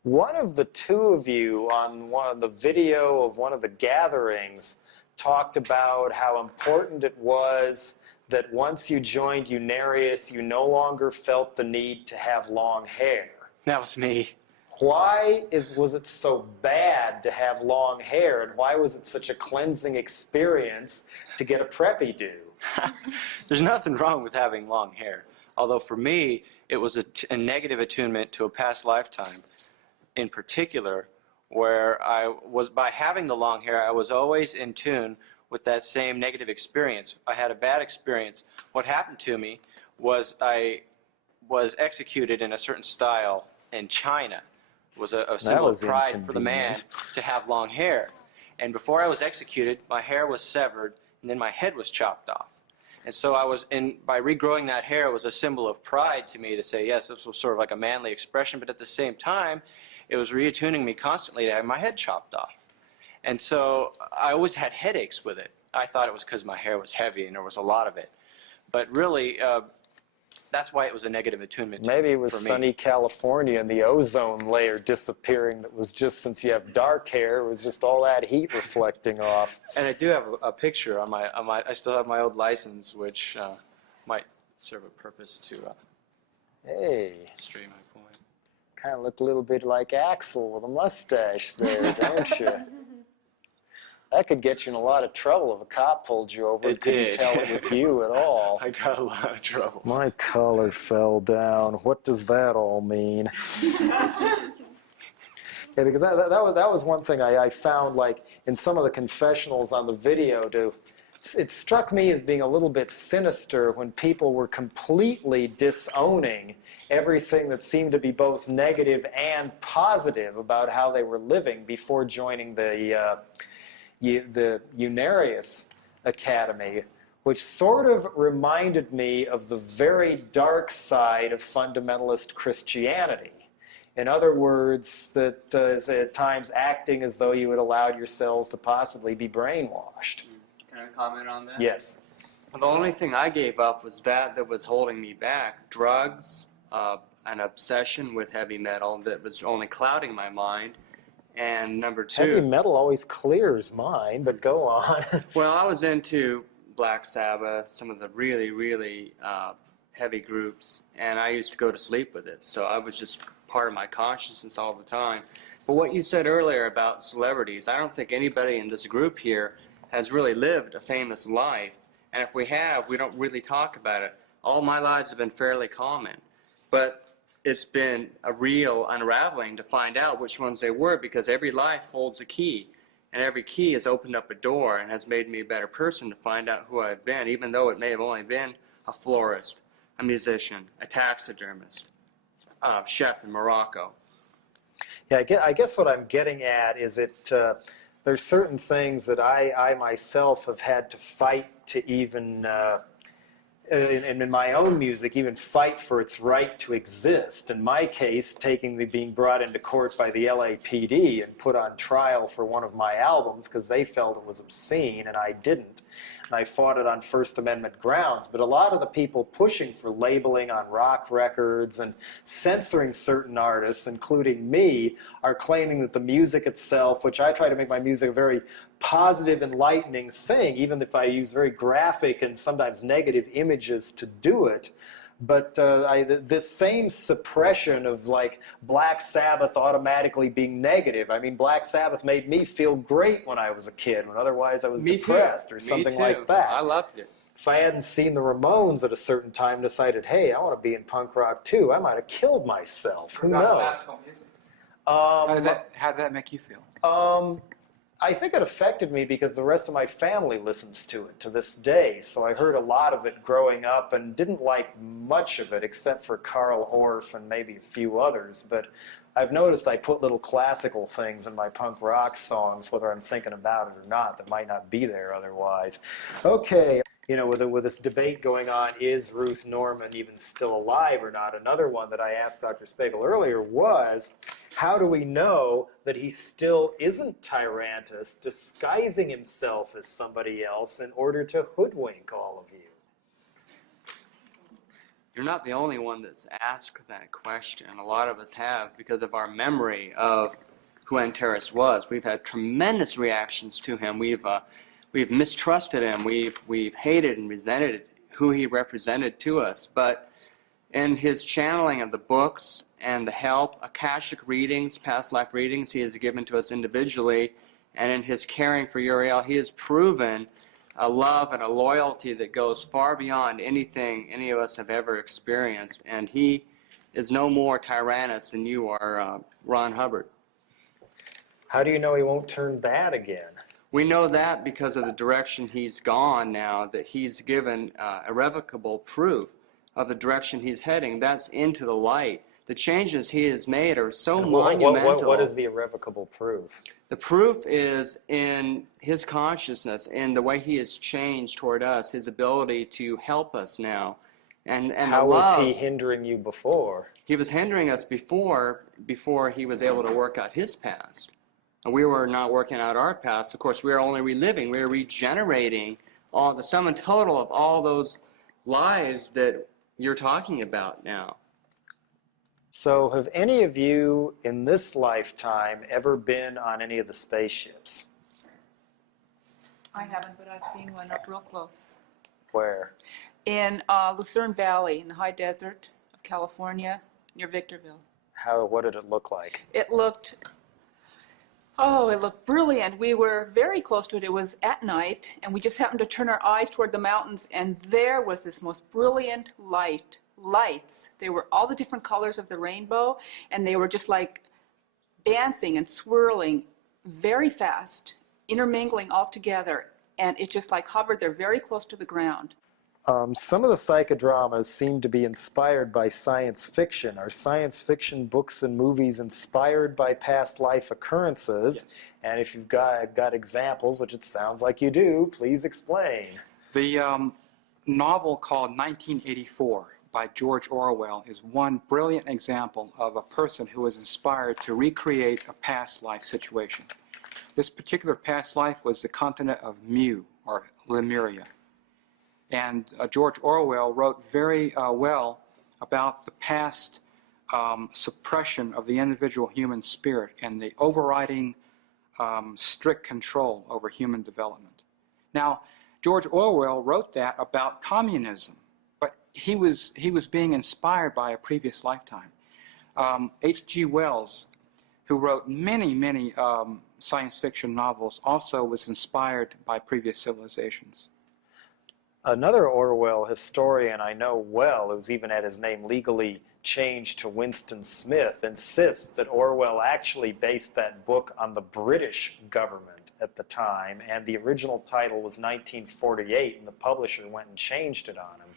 One of the two of you on the video of one of the gatherings talked about how important it was that once you joined Unarius, you no longer felt the need to have long hair. That was me. Why was it so bad to have long hair, and why was it such a cleansing experience to get a preppy do? There's nothing wrong with having long hair. Although for me, it was a negative attunement to a past lifetime. In particular, where I was, by having the long hair, I was always in tune with that same negative experience. I had a bad experience. What happened to me was I was executed in a certain style in China. It was a symbol of pride for the man to have long hair. And before I was executed, my hair was severed, and then my head was chopped off. And so I was, by regrowing that hair, it was a symbol of pride to me to say, yes, this was sort of like a manly expression, but at the same time, it was reattuning me constantly to have my head chopped off. And so I always had headaches with it. I thought it was because my hair was heavy and there was a lot of it. But really, that's why it was a negative attunement Maybe it was for me. sunny California and the ozone layer disappearing. That was just, since you have dark hair, it was just all that heat reflecting off. And I do have a picture on my, I still have my old license, which might serve a purpose to Hey, illustrate my point. kind of look a little bit like Axel with a mustache there, don't you? That could get you in a lot of trouble if a cop pulled you over and couldn't tell it was you at all. I got a lot of trouble. My collar fell down. What does that all mean? Yeah, because that was one thing I found, like, in some of the confessionals on the video, it struck me as being a little bit sinister when people were completely disowning everything that seemed to be both negative and positive about how they were living before joining the Unarius Academy, which sort of reminded me of the very dark side of fundamentalist Christianity. In other words, that at times acting as though you had allowed yourselves to possibly be brainwashed. Can I comment on that? Yes. Well, the only thing I gave up was that was holding me back. Drugs, an obsession with heavy metal that was only clouding my mind. And number two... Heavy metal always clears mine, but go on. Well, I was into Black Sabbath, some of the really, really heavy groups, and I used to go to sleep with it. So I was just part of my consciousness all the time. But what you said earlier about celebrities, I don't think anybody in this group here has really lived a famous life. And if we have, we don't really talk about it. All my lives have been fairly common. But it's been a real unraveling to find out which ones they were, because every life holds a key. And every key has opened up a door and has made me a better person to find out who I've been, even though it may have only been a florist, a musician, a taxidermist, a chef in Morocco. Yeah, I guess what I'm getting at is there's certain things that I myself have had to fight to even, in my own music, even fight for its right to exist. In my case, being brought into court by the LAPD and put on trial for one of my albums because they felt it was obscene and I didn't. And I fought it on First Amendment grounds. But a lot of the people pushing for labeling on rock records and censoring certain artists, including me, are claiming that the music itself, which I try to make my music a very positive, enlightening thing, even if I use very graphic and sometimes negative images to do it. But this same suppression of, like, Black Sabbath automatically being negative. I mean, Black Sabbath made me feel great when I was a kid, when otherwise I was depressed or something like that. I loved it. If I hadn't seen the Ramones at a certain time and decided, hey, I want to be in punk rock too, I might have killed myself. Who knows? How did that make you feel? I think it affected me because the rest of my family listens to it to this day. So I heard a lot of it growing up and didn't like much of it except for Karl Orff and maybe a few others. But I've noticed I put little classical things in my punk rock songs, whether I'm thinking about it or not, that might not be there otherwise. Okay, you know, with this debate going on, is Ruth Norman even still alive or not? Another one that I asked Dr. Spagel earlier was, how do we know that he still isn't Tyrantus, disguising himself as somebody else in order to hoodwink all of you? You're not the only one that's asked that question. A lot of us have, because of our memory of who Antares was. We've had tremendous reactions to him. We've mistrusted him. We've hated and resented who he represented to us. But in his channeling of the books and the help, Akashic readings, past life readings he has given to us individually, and in his caring for Uriel, he has proven a love and a loyalty that goes far beyond anything any of us have ever experienced. And he is no more Tyrannus than you are, Ron Hubbard. How do you know he won't turn bad again? We know that because of the direction he's gone now, that he's given irrevocable proof of the direction he's heading. That's into the light. The changes he has made are so monumental. What is the irrevocable proof? The proof is in his consciousness, in the way he has changed toward us, his ability to help us now. And how was he hindering you before? He was hindering us before he was able to work out his past. And we were not working out our past. Of course, we are only reliving. We are regenerating all the sum and total of all those lives that you're talking about now. So have any of you in this lifetime ever been on any of the spaceships? I haven't, but I've seen one up real close. Where? In Lucerne Valley, in the high desert of California, near Victorville. What did it look like? It looked brilliant. We were very close to it. It was at night, and we just happened to turn our eyes toward the mountains, and there was this most brilliant lights. They were all the different colors of the rainbow, and they were just like dancing and swirling very fast, intermingling all together, and it just like hovered there very close to the ground. Some of the psychodramas seem to be inspired by science fiction. Are science fiction books and movies inspired by past life occurrences? Yes. And if you've got examples, which it sounds like you do, please explain. The novel called 1984 by George Orwell is one brilliant example of a person who was inspired to recreate a past life situation. This particular past life was the continent of Mu, or Lemuria. And George Orwell wrote very well about the past suppression of the individual human spirit and the overriding strict control over human development. Now, George Orwell wrote that about communism, but he was being inspired by a previous lifetime. H.G. Wells, who wrote many science fiction novels, also was inspired by previous civilizations. Another Orwell historian I know well, who's even had his name legally changed to Winston Smith, insists that Orwell actually based that book on the British government at the time, and the original title was 1948, and the publisher went and changed it on him.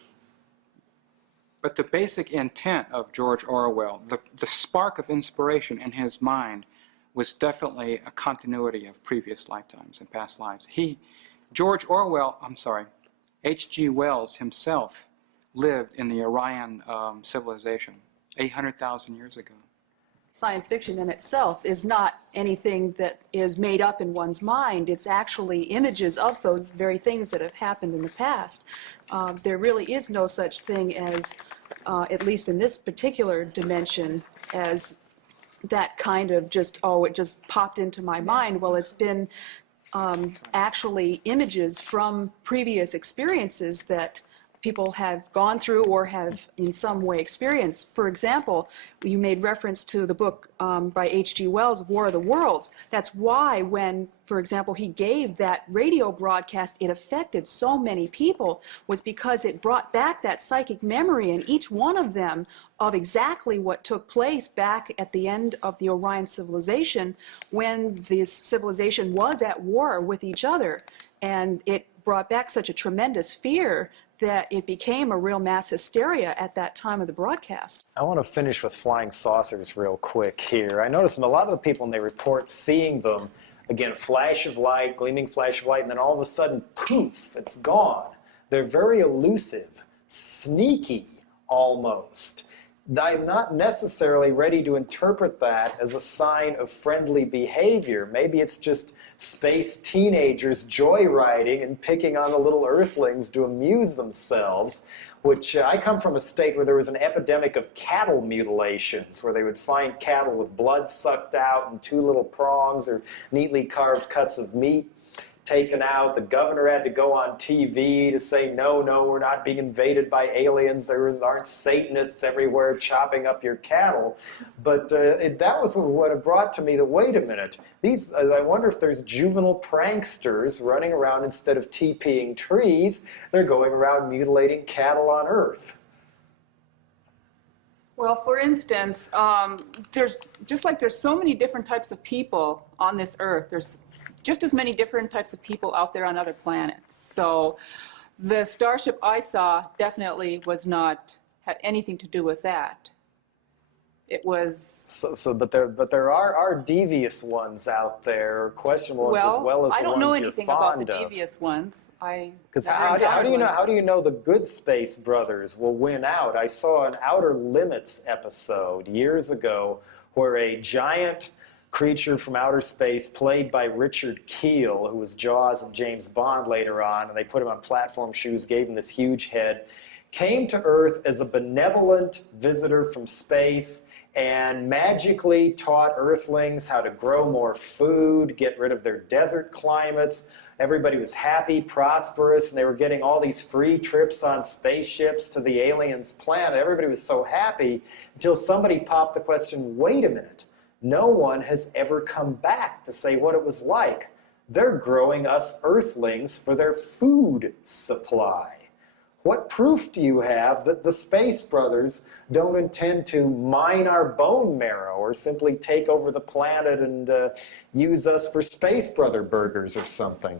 But the basic intent of George Orwell, the spark of inspiration in his mind, was definitely a continuity of previous lifetimes and past lives. H.G. Wells himself lived in the Aryan civilization 800,000 years ago. Science fiction in itself is not anything that is made up in one's mind. It's actually images of those very things that have happened in the past. There really is no such thing as, at least in this particular dimension, as that kind of just, it just popped into my mind. Well, it's been actually images from previous experiences that people have gone through or have in some way experienced. For example, you made reference to the book by H.G. Wells, War of the Worlds. That's why when, for example, he gave that radio broadcast, it affected so many people, was because it brought back that psychic memory in each one of them of exactly what took place back at the end of the Orion civilization when this civilization was at war with each other. And it brought back such a tremendous fear that it became a real mass hysteria at that time of the broadcast. I want to finish with flying saucers real quick here. I noticed a lot of the people, when they report seeing them, again, flash of light, gleaming flash of light, and then all of a sudden, poof, it's gone. They're very elusive, sneaky almost. I'm not necessarily ready to interpret that as a sign of friendly behavior. Maybe it's just space teenagers joyriding and picking on the little earthlings to amuse themselves, which I come from a state where there was an epidemic of cattle mutilations, where they would find cattle with blood sucked out and two little prongs or neatly carved cuts of meat taken out. The governor had to go on TV to say, no, we're not being invaded by aliens. There aren't Satanists everywhere chopping up your cattle. But that was what it brought to me that, wait a minute, I wonder if there's juvenile pranksters running around instead of TPing trees. They're going around mutilating cattle on Earth. Well, for instance, there's so many different types of people on this Earth. There's just as many different types of people out there on other planets. So the starship I saw definitely had anything to do with that. It was... But there are devious ones out there, or questionable ones, as well as the ones you're fond of. I don't know anything about the devious ones. Because how do you know the good space brothers will win out? I saw an Outer Limits episode years ago where a giant creature from outer space, played by Richard Keel, who was Jaws and James Bond later on, and they put him on platform shoes, gave him this huge head, came to Earth as a benevolent visitor from space and magically taught Earthlings how to grow more food, get rid of their desert climates. Everybody was happy, prosperous, and they were getting all these free trips on spaceships to the aliens' planet. Everybody was so happy until somebody popped the question, wait a minute, no one has ever come back to say what it was like. They're growing us Earthlings for their food supply. What proof do you have that the Space Brothers don't intend to mine our bone marrow or simply take over the planet and use us for Space Brother burgers or something?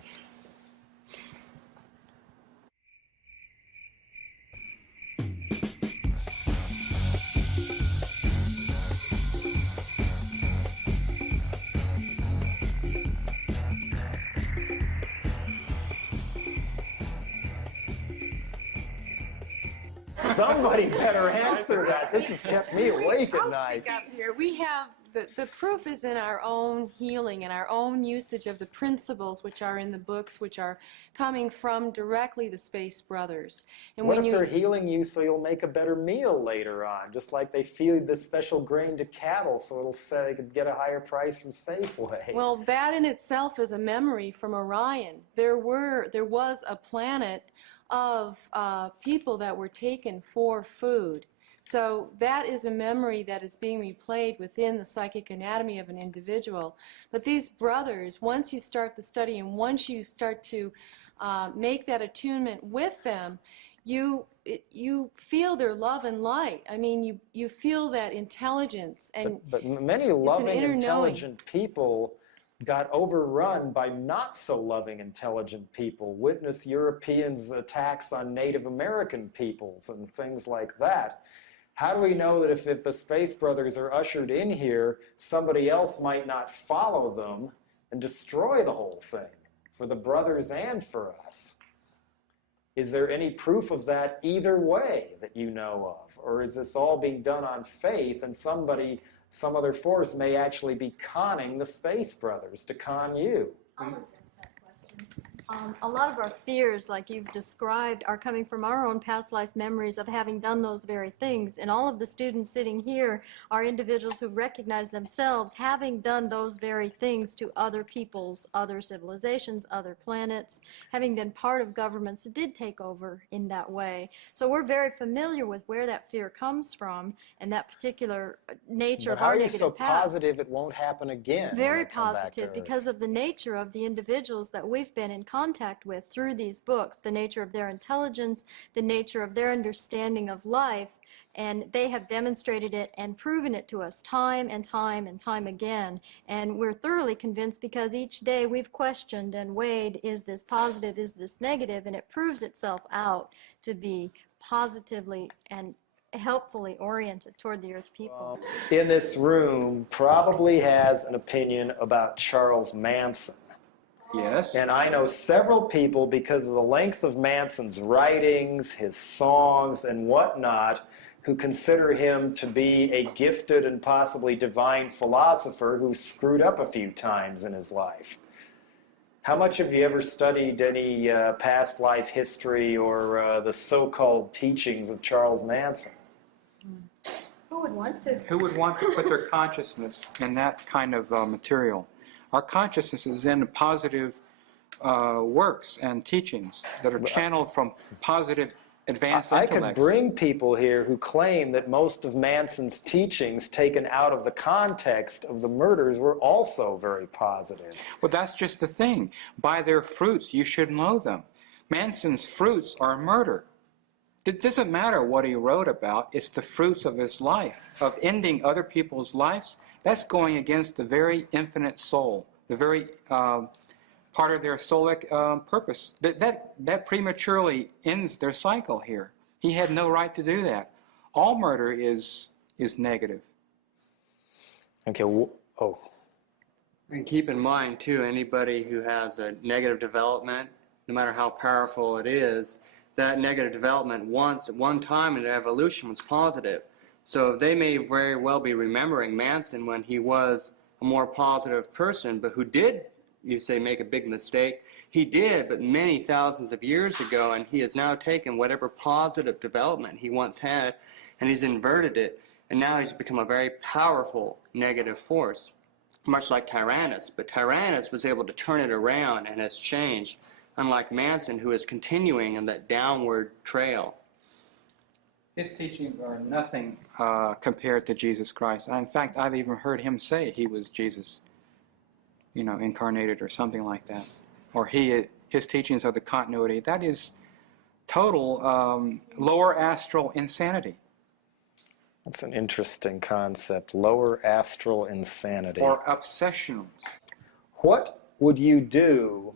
Somebody better answer that. This has kept me awake at night. I'll speak up here. We have, the proof is in our own healing and our own usage of the principles which are in the books, which are coming from directly the Space Brothers. And what if they're healing you so you'll make a better meal later on, just like they feed this special grain to cattle so it'll say they could get a higher price from Safeway? Well, that in itself is a memory from Orion. There was a planet of people that were taken for food. So that is a memory that is being replayed within the psychic anatomy of an individual. But these brothers, once you start the study and once you start to make that attunement with them, you feel their love and light. I mean, you feel that intelligence. And but many loving, intelligent people got overrun by not so loving, intelligent people. Witness Europeans' attacks on Native American peoples and things like that. How do we know that if the Space Brothers are ushered in here, somebody else might not follow them and destroy the whole thing for the brothers and for us? Is there any proof of that either way that you know of? Or is this all being done on faith and somebody, some other force may actually be conning the Space Brothers to con you? I'll address that question. A lot of our fears, like you've described, are coming from our own past life memories of having done those very things. And all of the students sitting here are individuals who recognize themselves having done those very things to other peoples, other civilizations, other planets, having been part of governments that did take over in that way. So we're very familiar with where that fear comes from and that particular nature But of how our are you negative so past. positive it won't happen again? when Very they come back to positive Earth? because of the nature of the individuals that we've been in contact with through these books, the nature of their intelligence, the nature of their understanding of life, and they have demonstrated it and proven it to us time and time and time again. And we're thoroughly convinced because each day we've questioned and weighed, is this positive, is this negative, and it proves itself out to be positively and helpfully oriented toward the Earth people. In this room probably has an opinion about Charles Manson. Yes. And I know several people, because of the length of Manson's writings, his songs, and whatnot, who consider him to be a gifted and possibly divine philosopher who screwed up a few times in his life. How much have you ever studied any past life history or the so-called teachings of Charles Manson? Who would want to? Who would want to put their consciousness in that kind of material? Our consciousness is in positive works and teachings that are channeled from positive advanced I intellects. could bring people here who claim that most of Manson's teachings taken out of the context of the murders were also very positive. Well, that's just the thing. By their fruits, you should know them. Manson's fruits are murder. It doesn't matter what he wrote about. It's the fruits of his life, of ending other people's lives. That's going against the very infinite soul, the very part of their soulic purpose. That prematurely ends their cycle here. He had no right to do that. All murder is negative. Okay, And keep in mind, too, anybody who has a negative development, no matter how powerful it is, that negative development once, at one time in evolution, was positive. So they may very well be remembering Manson when he was a more positive person, but who did, you say, make a big mistake. He did, but many thousands of years ago, and he has now taken whatever positive development he once had, and he's inverted it, and now he's become a very powerful negative force, much like Tyrannus. But Tyrannus was able to turn it around and has changed, unlike Manson, who is continuing on that downward trail. His teachings are nothing compared to Jesus Christ. In fact, I've even heard him say he was Jesus, you know, incarnated or something like that. Or his teachings are the continuity. That is total lower astral insanity. that's an interesting concept, lower astral insanity. Or obsessionals. What would you do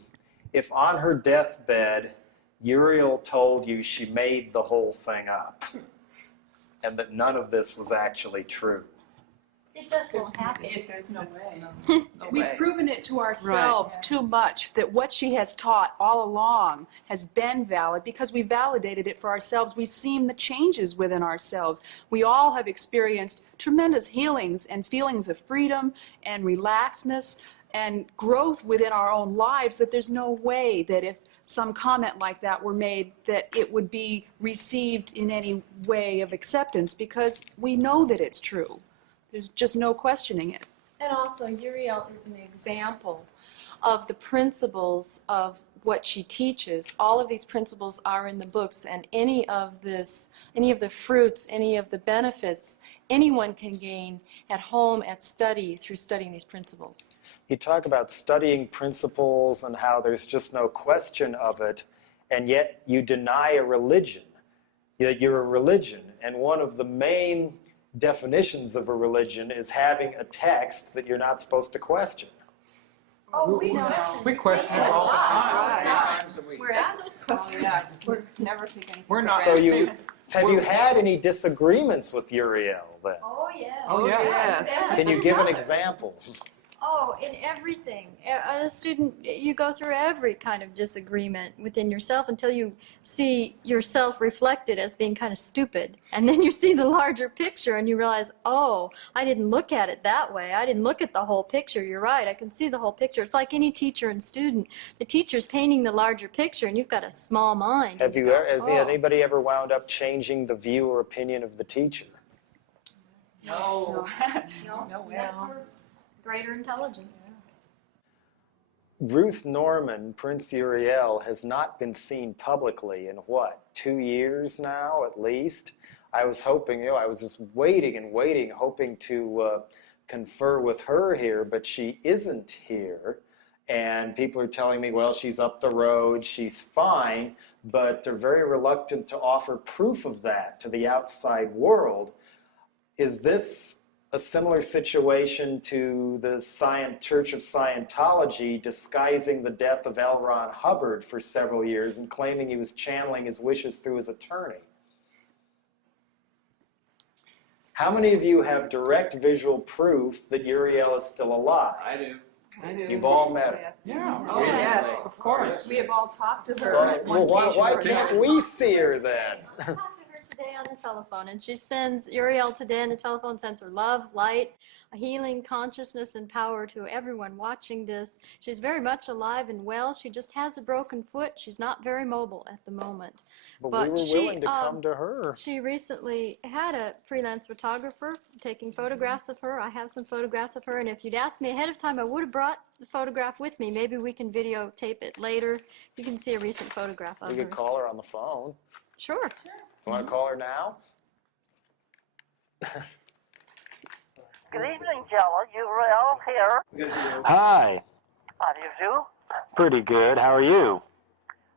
if on her deathbed Uriel told you she made the whole thing up and that none of this was actually true? It just won't happen. There's no way. We've proven it to ourselves too much that what she has taught all along has been valid because we validated it for ourselves. We've seen the changes within ourselves. We all have experienced tremendous healings and feelings of freedom and relaxedness and growth within our own lives, that there's no way that if some comment like that were made that it would be received in any way of acceptance, because we know that it's true. There's just no questioning it. And also, Uriel is an example of the principles of what she teaches. All of these principles are in the books, and any of the fruits, any of the benefits, anyone can gain at home, at study, through studying these principles. You talk about studying principles and how there's just no question of it, and yet you deny a religion. You're a religion, and one of the main definitions of a religion is having a text that you're not supposed to question. Oh, We question it all the time. We're asked questions. We're never taking. We're not. So have you had any disagreements with Uriel then? Oh, yeah. Oh, yes. Can you give an example? Oh, in everything. A student, you go through every kind of disagreement within yourself until you see yourself reflected as being kind of stupid. And then you see the larger picture and you realize, oh, I didn't look at it that way. I didn't look at the whole picture. You're right. I can see the whole picture. It's like any teacher and student. The teacher's painting the larger picture and you've got a small mind. Has anybody ever wound up changing the view or opinion of the teacher? No. No. That's for greater intelligence. Ruth Norman, Prince Uriel, has not been seen publicly in what, 2 years now at least? I was hoping, I was just waiting and waiting, hoping to confer with her here, but she isn't here. And people are telling me, well, she's up the road, she's fine, but they're very reluctant to offer proof of that to the outside world. Is this a similar situation to the Church of Scientology disguising the death of L. Ron Hubbard for several years and claiming he was channeling his wishes through his attorney? How many of you have direct visual proof that Uriel is still alive? I do. You've all met her. Yeah. Oh, yes. Of course. We have all talked to her. So, well, why can't we see her then? I talked to her today on the telephone, and she sends, Uriel today on the telephone sends her love, light, a healing consciousness and power to everyone watching this. She's very much alive and well. She just has a broken foot. She's not very mobile at the moment. But we were willing to come to her. She recently had a freelance photographer taking photographs of her. I have some photographs of her, and if you'd asked me ahead of time, I would have brought the photograph with me. Maybe we can videotape it later. You can see a recent photograph of her. We could call her on the phone. Sure. You want to call her now? Good evening, Jello. Uriel here. Hi. How do you do? Pretty good. How are you?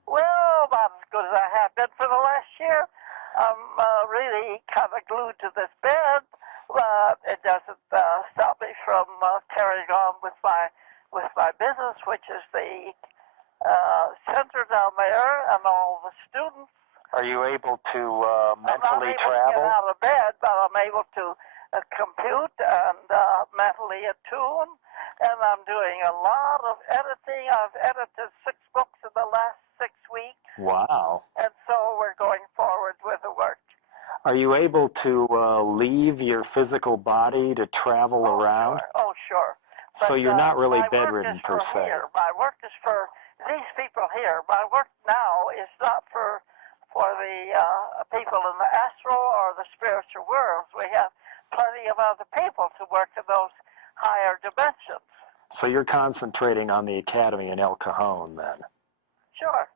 Well, about as good as I have been for the last year. I'm really kind of glued to this bed. It doesn't stop me from carrying on with my business, which is the center down there and all the students. Are you able to I'm mentally not able to travel? get out of bed, but I'm able to compute and mentally attune, and I'm doing a lot of editing. I've edited 6 books in the last 6 weeks. Wow. And so we're going forward with the work. Are you able to leave your physical body to travel around? Sure. Oh, sure. So But, you're not really my work bedridden is per for se. Here. My work is for these people here. My work now is not for the people in the astral or the spiritual worlds. We have plenty of other people to work in those higher dimensions. So you're concentrating on the academy in El Cajon then? Sure.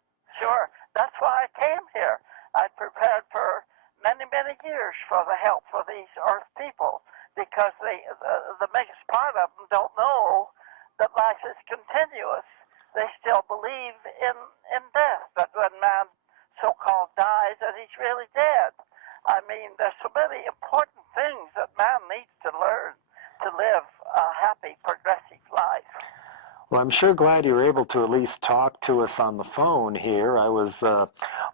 That's why I came here. I prepared for many, many years for the help for these Earth people, because the biggest part of them don't know that life is continuous. They still believe in death, that when man so-called dies, that he's really dead. I mean, there's so many important things that man needs to learn to live a happy, progressive life. Well, I'm sure glad you were able to at least talk to us on the phone here. I was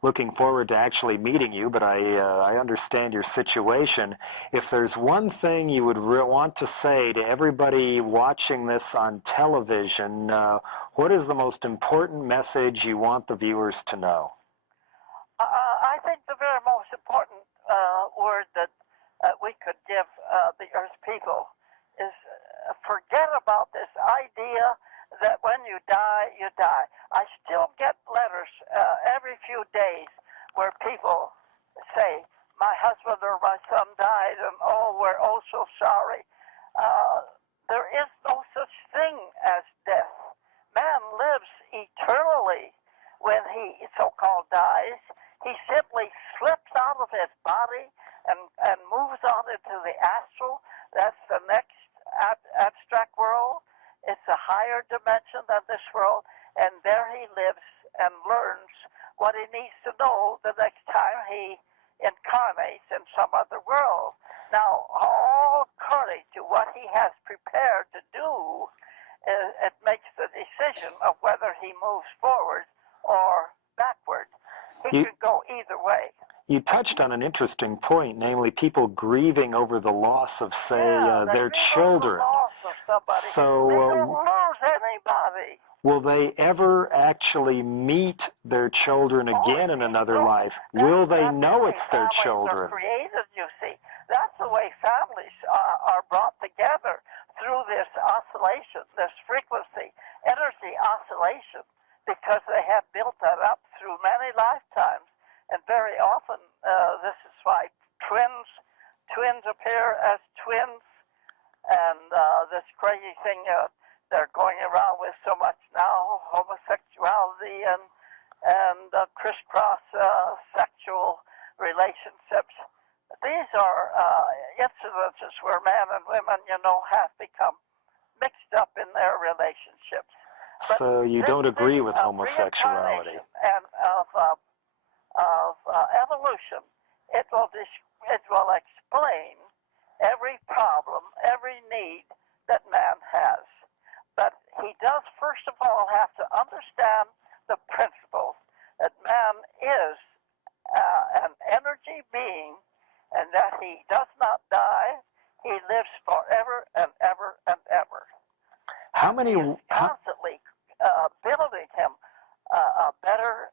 looking forward to actually meeting you, but I understand your situation. If there's one thing you would want to say to everybody watching this on television, what is the most important message you want the viewers to know? I think the very most important word that we could give the Earth people is forget about this idea that when you die, you die. I still get letters every few days where people say, my husband or my son died, and oh, we're oh so sorry. There is no such thing as death. Man lives eternally when he so-called dies. He simply slips out of his body and moves on into the astral. That's the next abstract world. It's a higher dimension than this world, and there he lives and learns what he needs to know the next time he incarnates in some other world. Now, all according to what he has prepared to do, it makes the decision of whether he moves forward or backward. He can go either way. You touched on an interesting point, namely people grieving over the loss of, say, their children. The loss of somebody. So, They don't lose anybody. will they ever actually meet their children again in another life? Will they know it's their children? Families are created, you see. That's the way families are brought together through this oscillation, this frequency, energy oscillation, because they have built that up through many lifetimes. And very often, this is why twins appear as twins, and this crazy thing they're going around with so much now, homosexuality and crisscross sexual relationships. These are incidences where man and women, have become mixed up in their relationships. But So you don't agree with homosexuality? And of evolution, it will explain every problem, every need that man has. But he does first of all have to understand the principles that man is an energy being, and that he does not die. He lives forever and ever and ever. How many? Constantly building him a better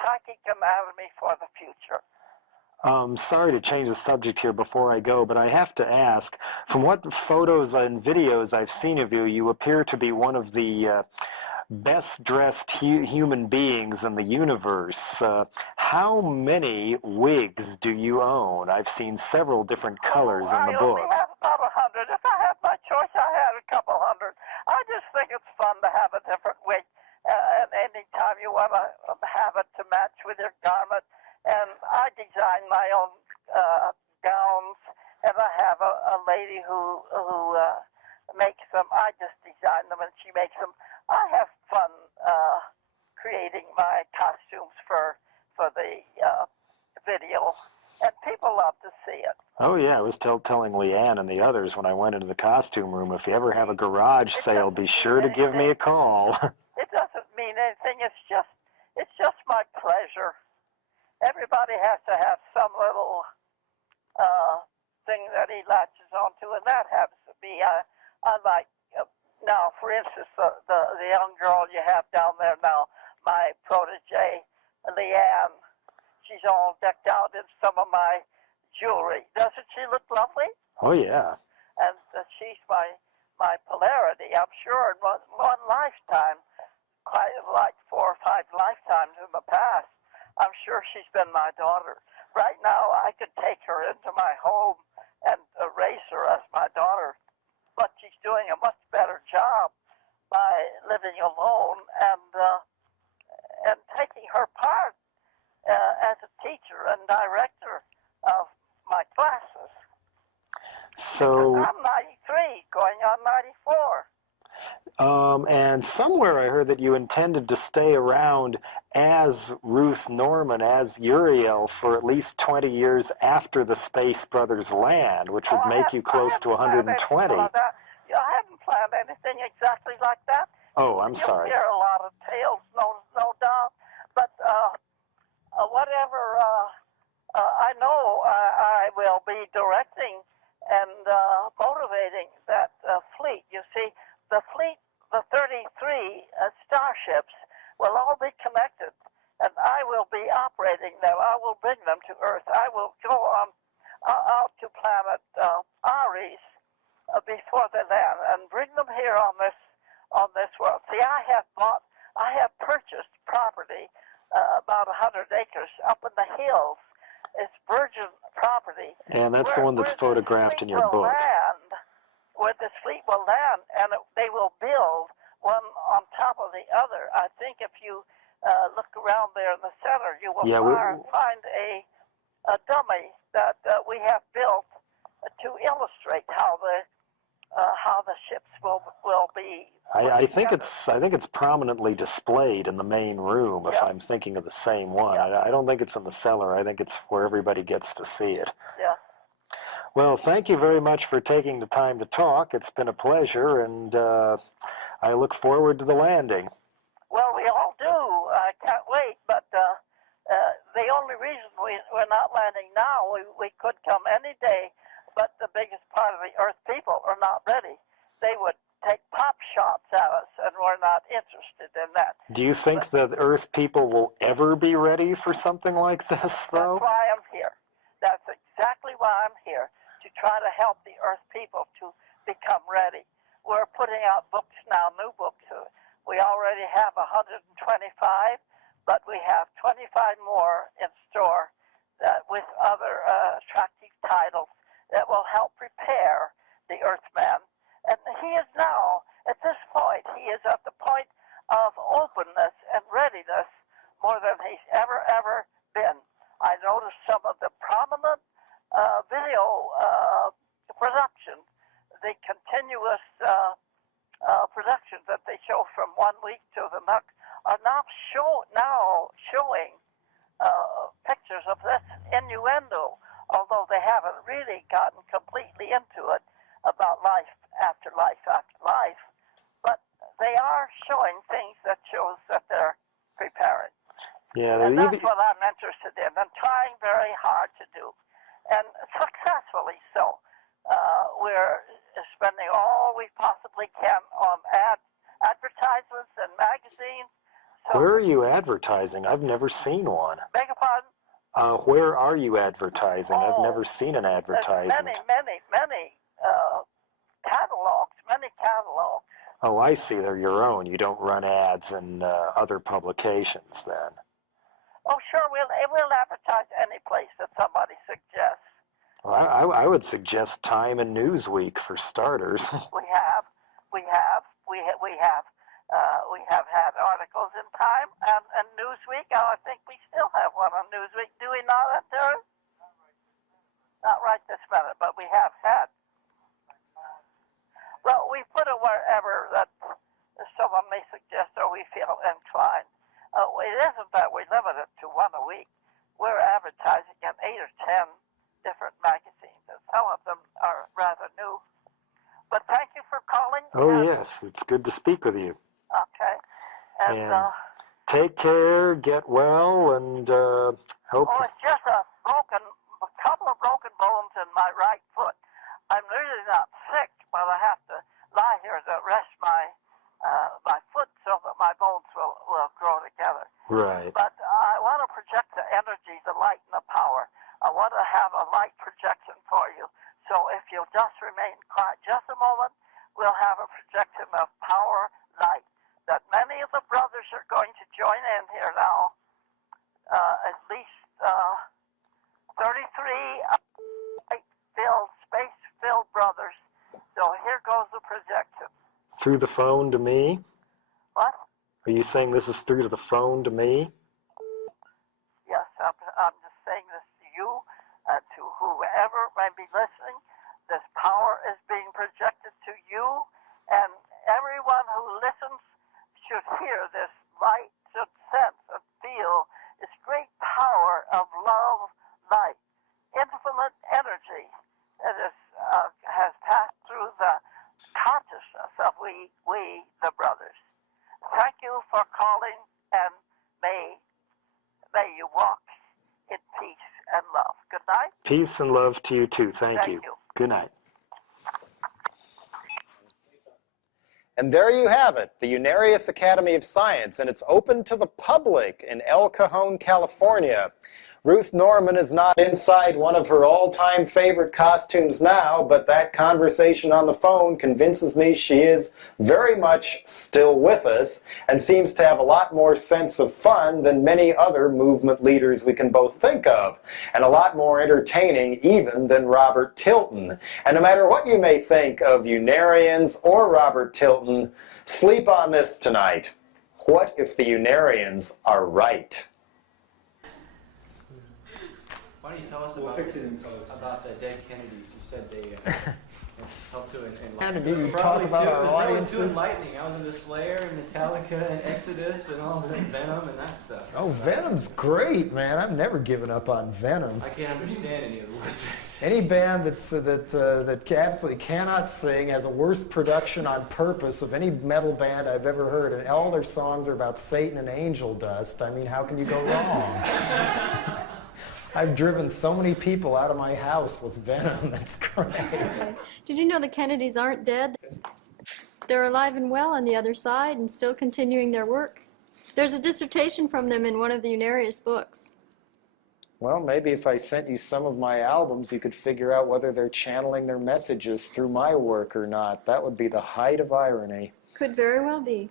psychic anatomy for the future. Sorry to change the subject here before I go, but I have to ask, from what photos and videos I've seen of you, you appear to be one of the best-dressed human beings in the universe. How many wigs do you own? I've seen several different colors in the books. I have about 100. If I had my choice, I had a couple hundred. I just think it's fun to have a different wig. And any time you want to have it to match with your garment. And I design my own gowns, and I have a lady who makes them. I just design them, and she makes them. I have fun creating my costumes for the video, and people love to see it. Oh yeah, I was telling Leanne and the others when I went into the costume room, if you ever have a garage sale, be sure to give me a call. It doesn't mean anything. It's just my pleasure. Everybody has to have some little thing that he latches onto, and that happens to be. I like now, for instance, the young girl you have down there now, my protege, Leanne. She's all decked out in some of my jewelry. Doesn't she look lovely? Oh yeah. And she's my polarity. I'm sure in one lifetime, quite like 4 or 5 lifetimes in the past, I'm sure she's been my daughter. Right now, I could take her into my home and raise her as my daughter, but she's doing a much better job by living alone and taking her part as a teacher and director of my classes. So I'm 93, going on 94. And somewhere I heard that you intended to stay around as Ruth Norman, as Uriel, for at least 20 years after the Space Brothers land, which would make you close to 120. I haven't planned anything exactly like that. Oh, I'm sorry. You'll hear a lot of tales, no doubt. But whatever, I know I will be directing and motivating that fleet. You see, the fleet, the 33 starships, will all be connected, and I will be operating them. I will bring them to Earth. I will go on out to planet Aries before they land and bring them here on this world. See, I have purchased property about 100 acres up in the hills. It's virgin property. And that's the one that's photographed in your book. Where this fleet will land, and they will build one on top of the other. I think if you look around there in the center, you will find a dummy that we have built to illustrate how the ships will be. I think it's prominently displayed in the main room. If I'm thinking of the same one, I don't think it's in the cellar. I think it's where everybody gets to see it. Yeah. Well, thank you very much for taking the time to talk. It's been a pleasure, and I look forward to the landing. Well, we all do. I can't wait, but the only reason we're not landing now, we could come any day, but the biggest part of the Earth people are not ready. they would take pop shots at us, and we're not interested in that. Do you think the Earth people will ever be ready for something like this, though? That's why I'm here. That's exactly why I'm here, to try to help the Earth people to become ready. We're putting out books now, new books. We already have 125, but we have 25 more in store with other attractive titles that will help prepare the Earthman. And he is now, at this point, he is at the point of openness and readiness more than he's ever been. I noticed some of the prominent video production, the continuous productions that they show from 1 week to the next, are now showing pictures of this innuendo, although they haven't really gotten completely into it about life after life after life. But they are showing things that shows that they're preparing. Yeah, and that's what I'm interested in and trying very hard to do, and successfully so. We're spending all we possibly can on advertisements and magazines. So where are you advertising? I've never seen one. Beg your pardon? Where are you advertising? I've never seen an advertisement. Many catalogs, many catalogs. Oh, I see. They're your own. You don't run ads in other publications, then. Oh, sure. We'll advertise any place that somebody suggests. Well, I would suggest Time and Newsweek for starters. We have had articles in Time and Newsweek. I think we still have one on Newsweek. Do we not, Terry? Not right this minute, but we have had. Well, we put it wherever that someone may suggest or we feel inclined. It isn't that we limit it to one a week. We're advertising in 8 or 10 different magazines, and some of them are rather new. But thank you for calling. Oh, yes. It's good to speak with you. Okay. And take care, get well, and hope... Oh, it's just a couple of broken bones in my right foot. I'm really not sick, but I have to lie here to rest my foot so that my bones will grow together. Right. But I want to project the energy, the light, and the power. I want to have a light projection for you. So if you'll just remain quiet just a moment, we'll have a projection of power, light, that many of the brothers are going to join in here now. At least 33 space-filled brothers. So here goes the projection. Through the phone to me? What? Are you saying this is through to the phone to me? Yes, I'm just saying this to you, to whoever may be listening. This power is being projected to you, and everyone who listens should hear this light, should sense and feel this great power of love, light, infinite energy that has passed through the consciousness of we the brothers. Thank you for calling, and may you walk in peace and love. Good night. Peace and love to you too. Thank you. Good night. And there you have it, the Unarius Academy of Science, and it's open to the public in El Cajon, California. Ruth Norman is not inside one of her all-time favorite costumes now, but that conversation on the phone convinces me she is very much still with us and seems to have a lot more sense of fun than many other movement leaders we can both think of, and a lot more entertaining even than Robert Tilton. And no matter what you may think of Unarians or Robert Tilton, sleep on this tonight. What if the Unarians are right? Why don't you tell us about the dead Kennedys? You said they helped to enlighten. Did you talk about our audiences? Too enlightening. I was into Slayer and Metallica and Exodus and all that, Venom and that stuff. Oh, Venom's great, man. I've never given up on Venom. I can't understand any of the words. Any band that absolutely cannot sing has a worse production on purpose of any metal band I've ever heard, and all their songs are about Satan and angel dust. I mean, how can you go wrong? I've driven so many people out of my house with Venom. That's great. Did you know the Kennedys aren't dead? they're alive and well on the other side and still continuing their work. There's a dissertation from them in one of the Unarius books. Well, maybe if I sent you some of my albums, you could figure out whether they're channeling their messages through my work or not. That would be the height of irony. Could very well be.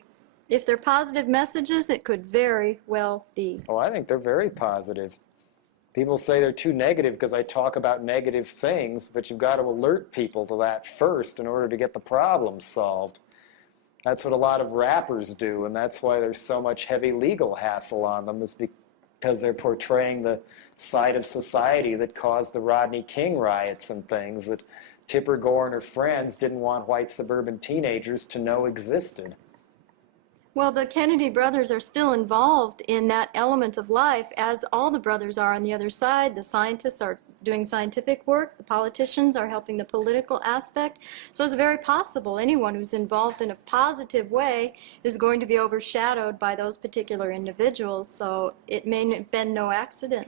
If they're positive messages, it could very well be. Oh, I think they're very positive. People say they're too negative because I talk about negative things, but you've got to alert people to that first in order to get the problem solved. That's what a lot of rappers do, and that's why there's so much heavy legal hassle on them, is because they're portraying the side of society that caused the Rodney King riots and things that Tipper Gore and her friends didn't want white suburban teenagers to know existed. Well, the Kennedy brothers are still involved in that element of life, as all the brothers are on the other side. The scientists are doing scientific work. The politicians are helping the political aspect. So it's very possible anyone who's involved in a positive way is going to be overshadowed by those particular individuals. So it may have been no accident.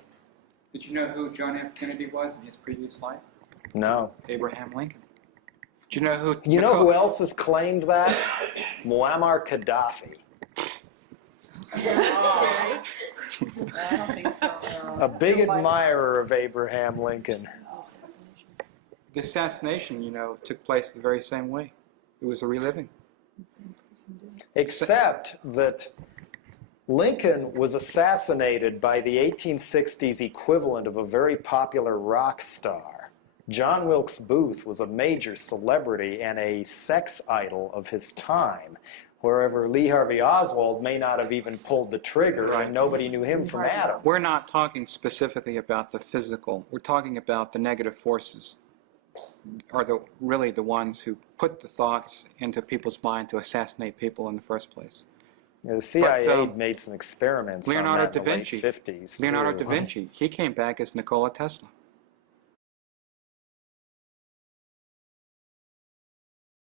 Did you know who John F. Kennedy was in his previous life? No. Abraham Lincoln. Do you know who? You know who else has claimed that? Muammar Gaddafi. A big admirer of Abraham Lincoln. The assassination, you know, took place the very same way. It was a reliving. Except that Lincoln was assassinated by the 1860s equivalent of a very popular rock star. John Wilkes Booth was a major celebrity and a sex idol of his time, wherever Lee Harvey Oswald may not have even pulled the trigger, and nobody knew him from Adam. We're not talking specifically about the physical. We're talking about the negative forces are really the ones who put the thoughts into people's mind to assassinate people in the first place. Yeah, the CIA made some experiments on that in the late 50s. Leonardo da Vinci, he came back as Nikola Tesla.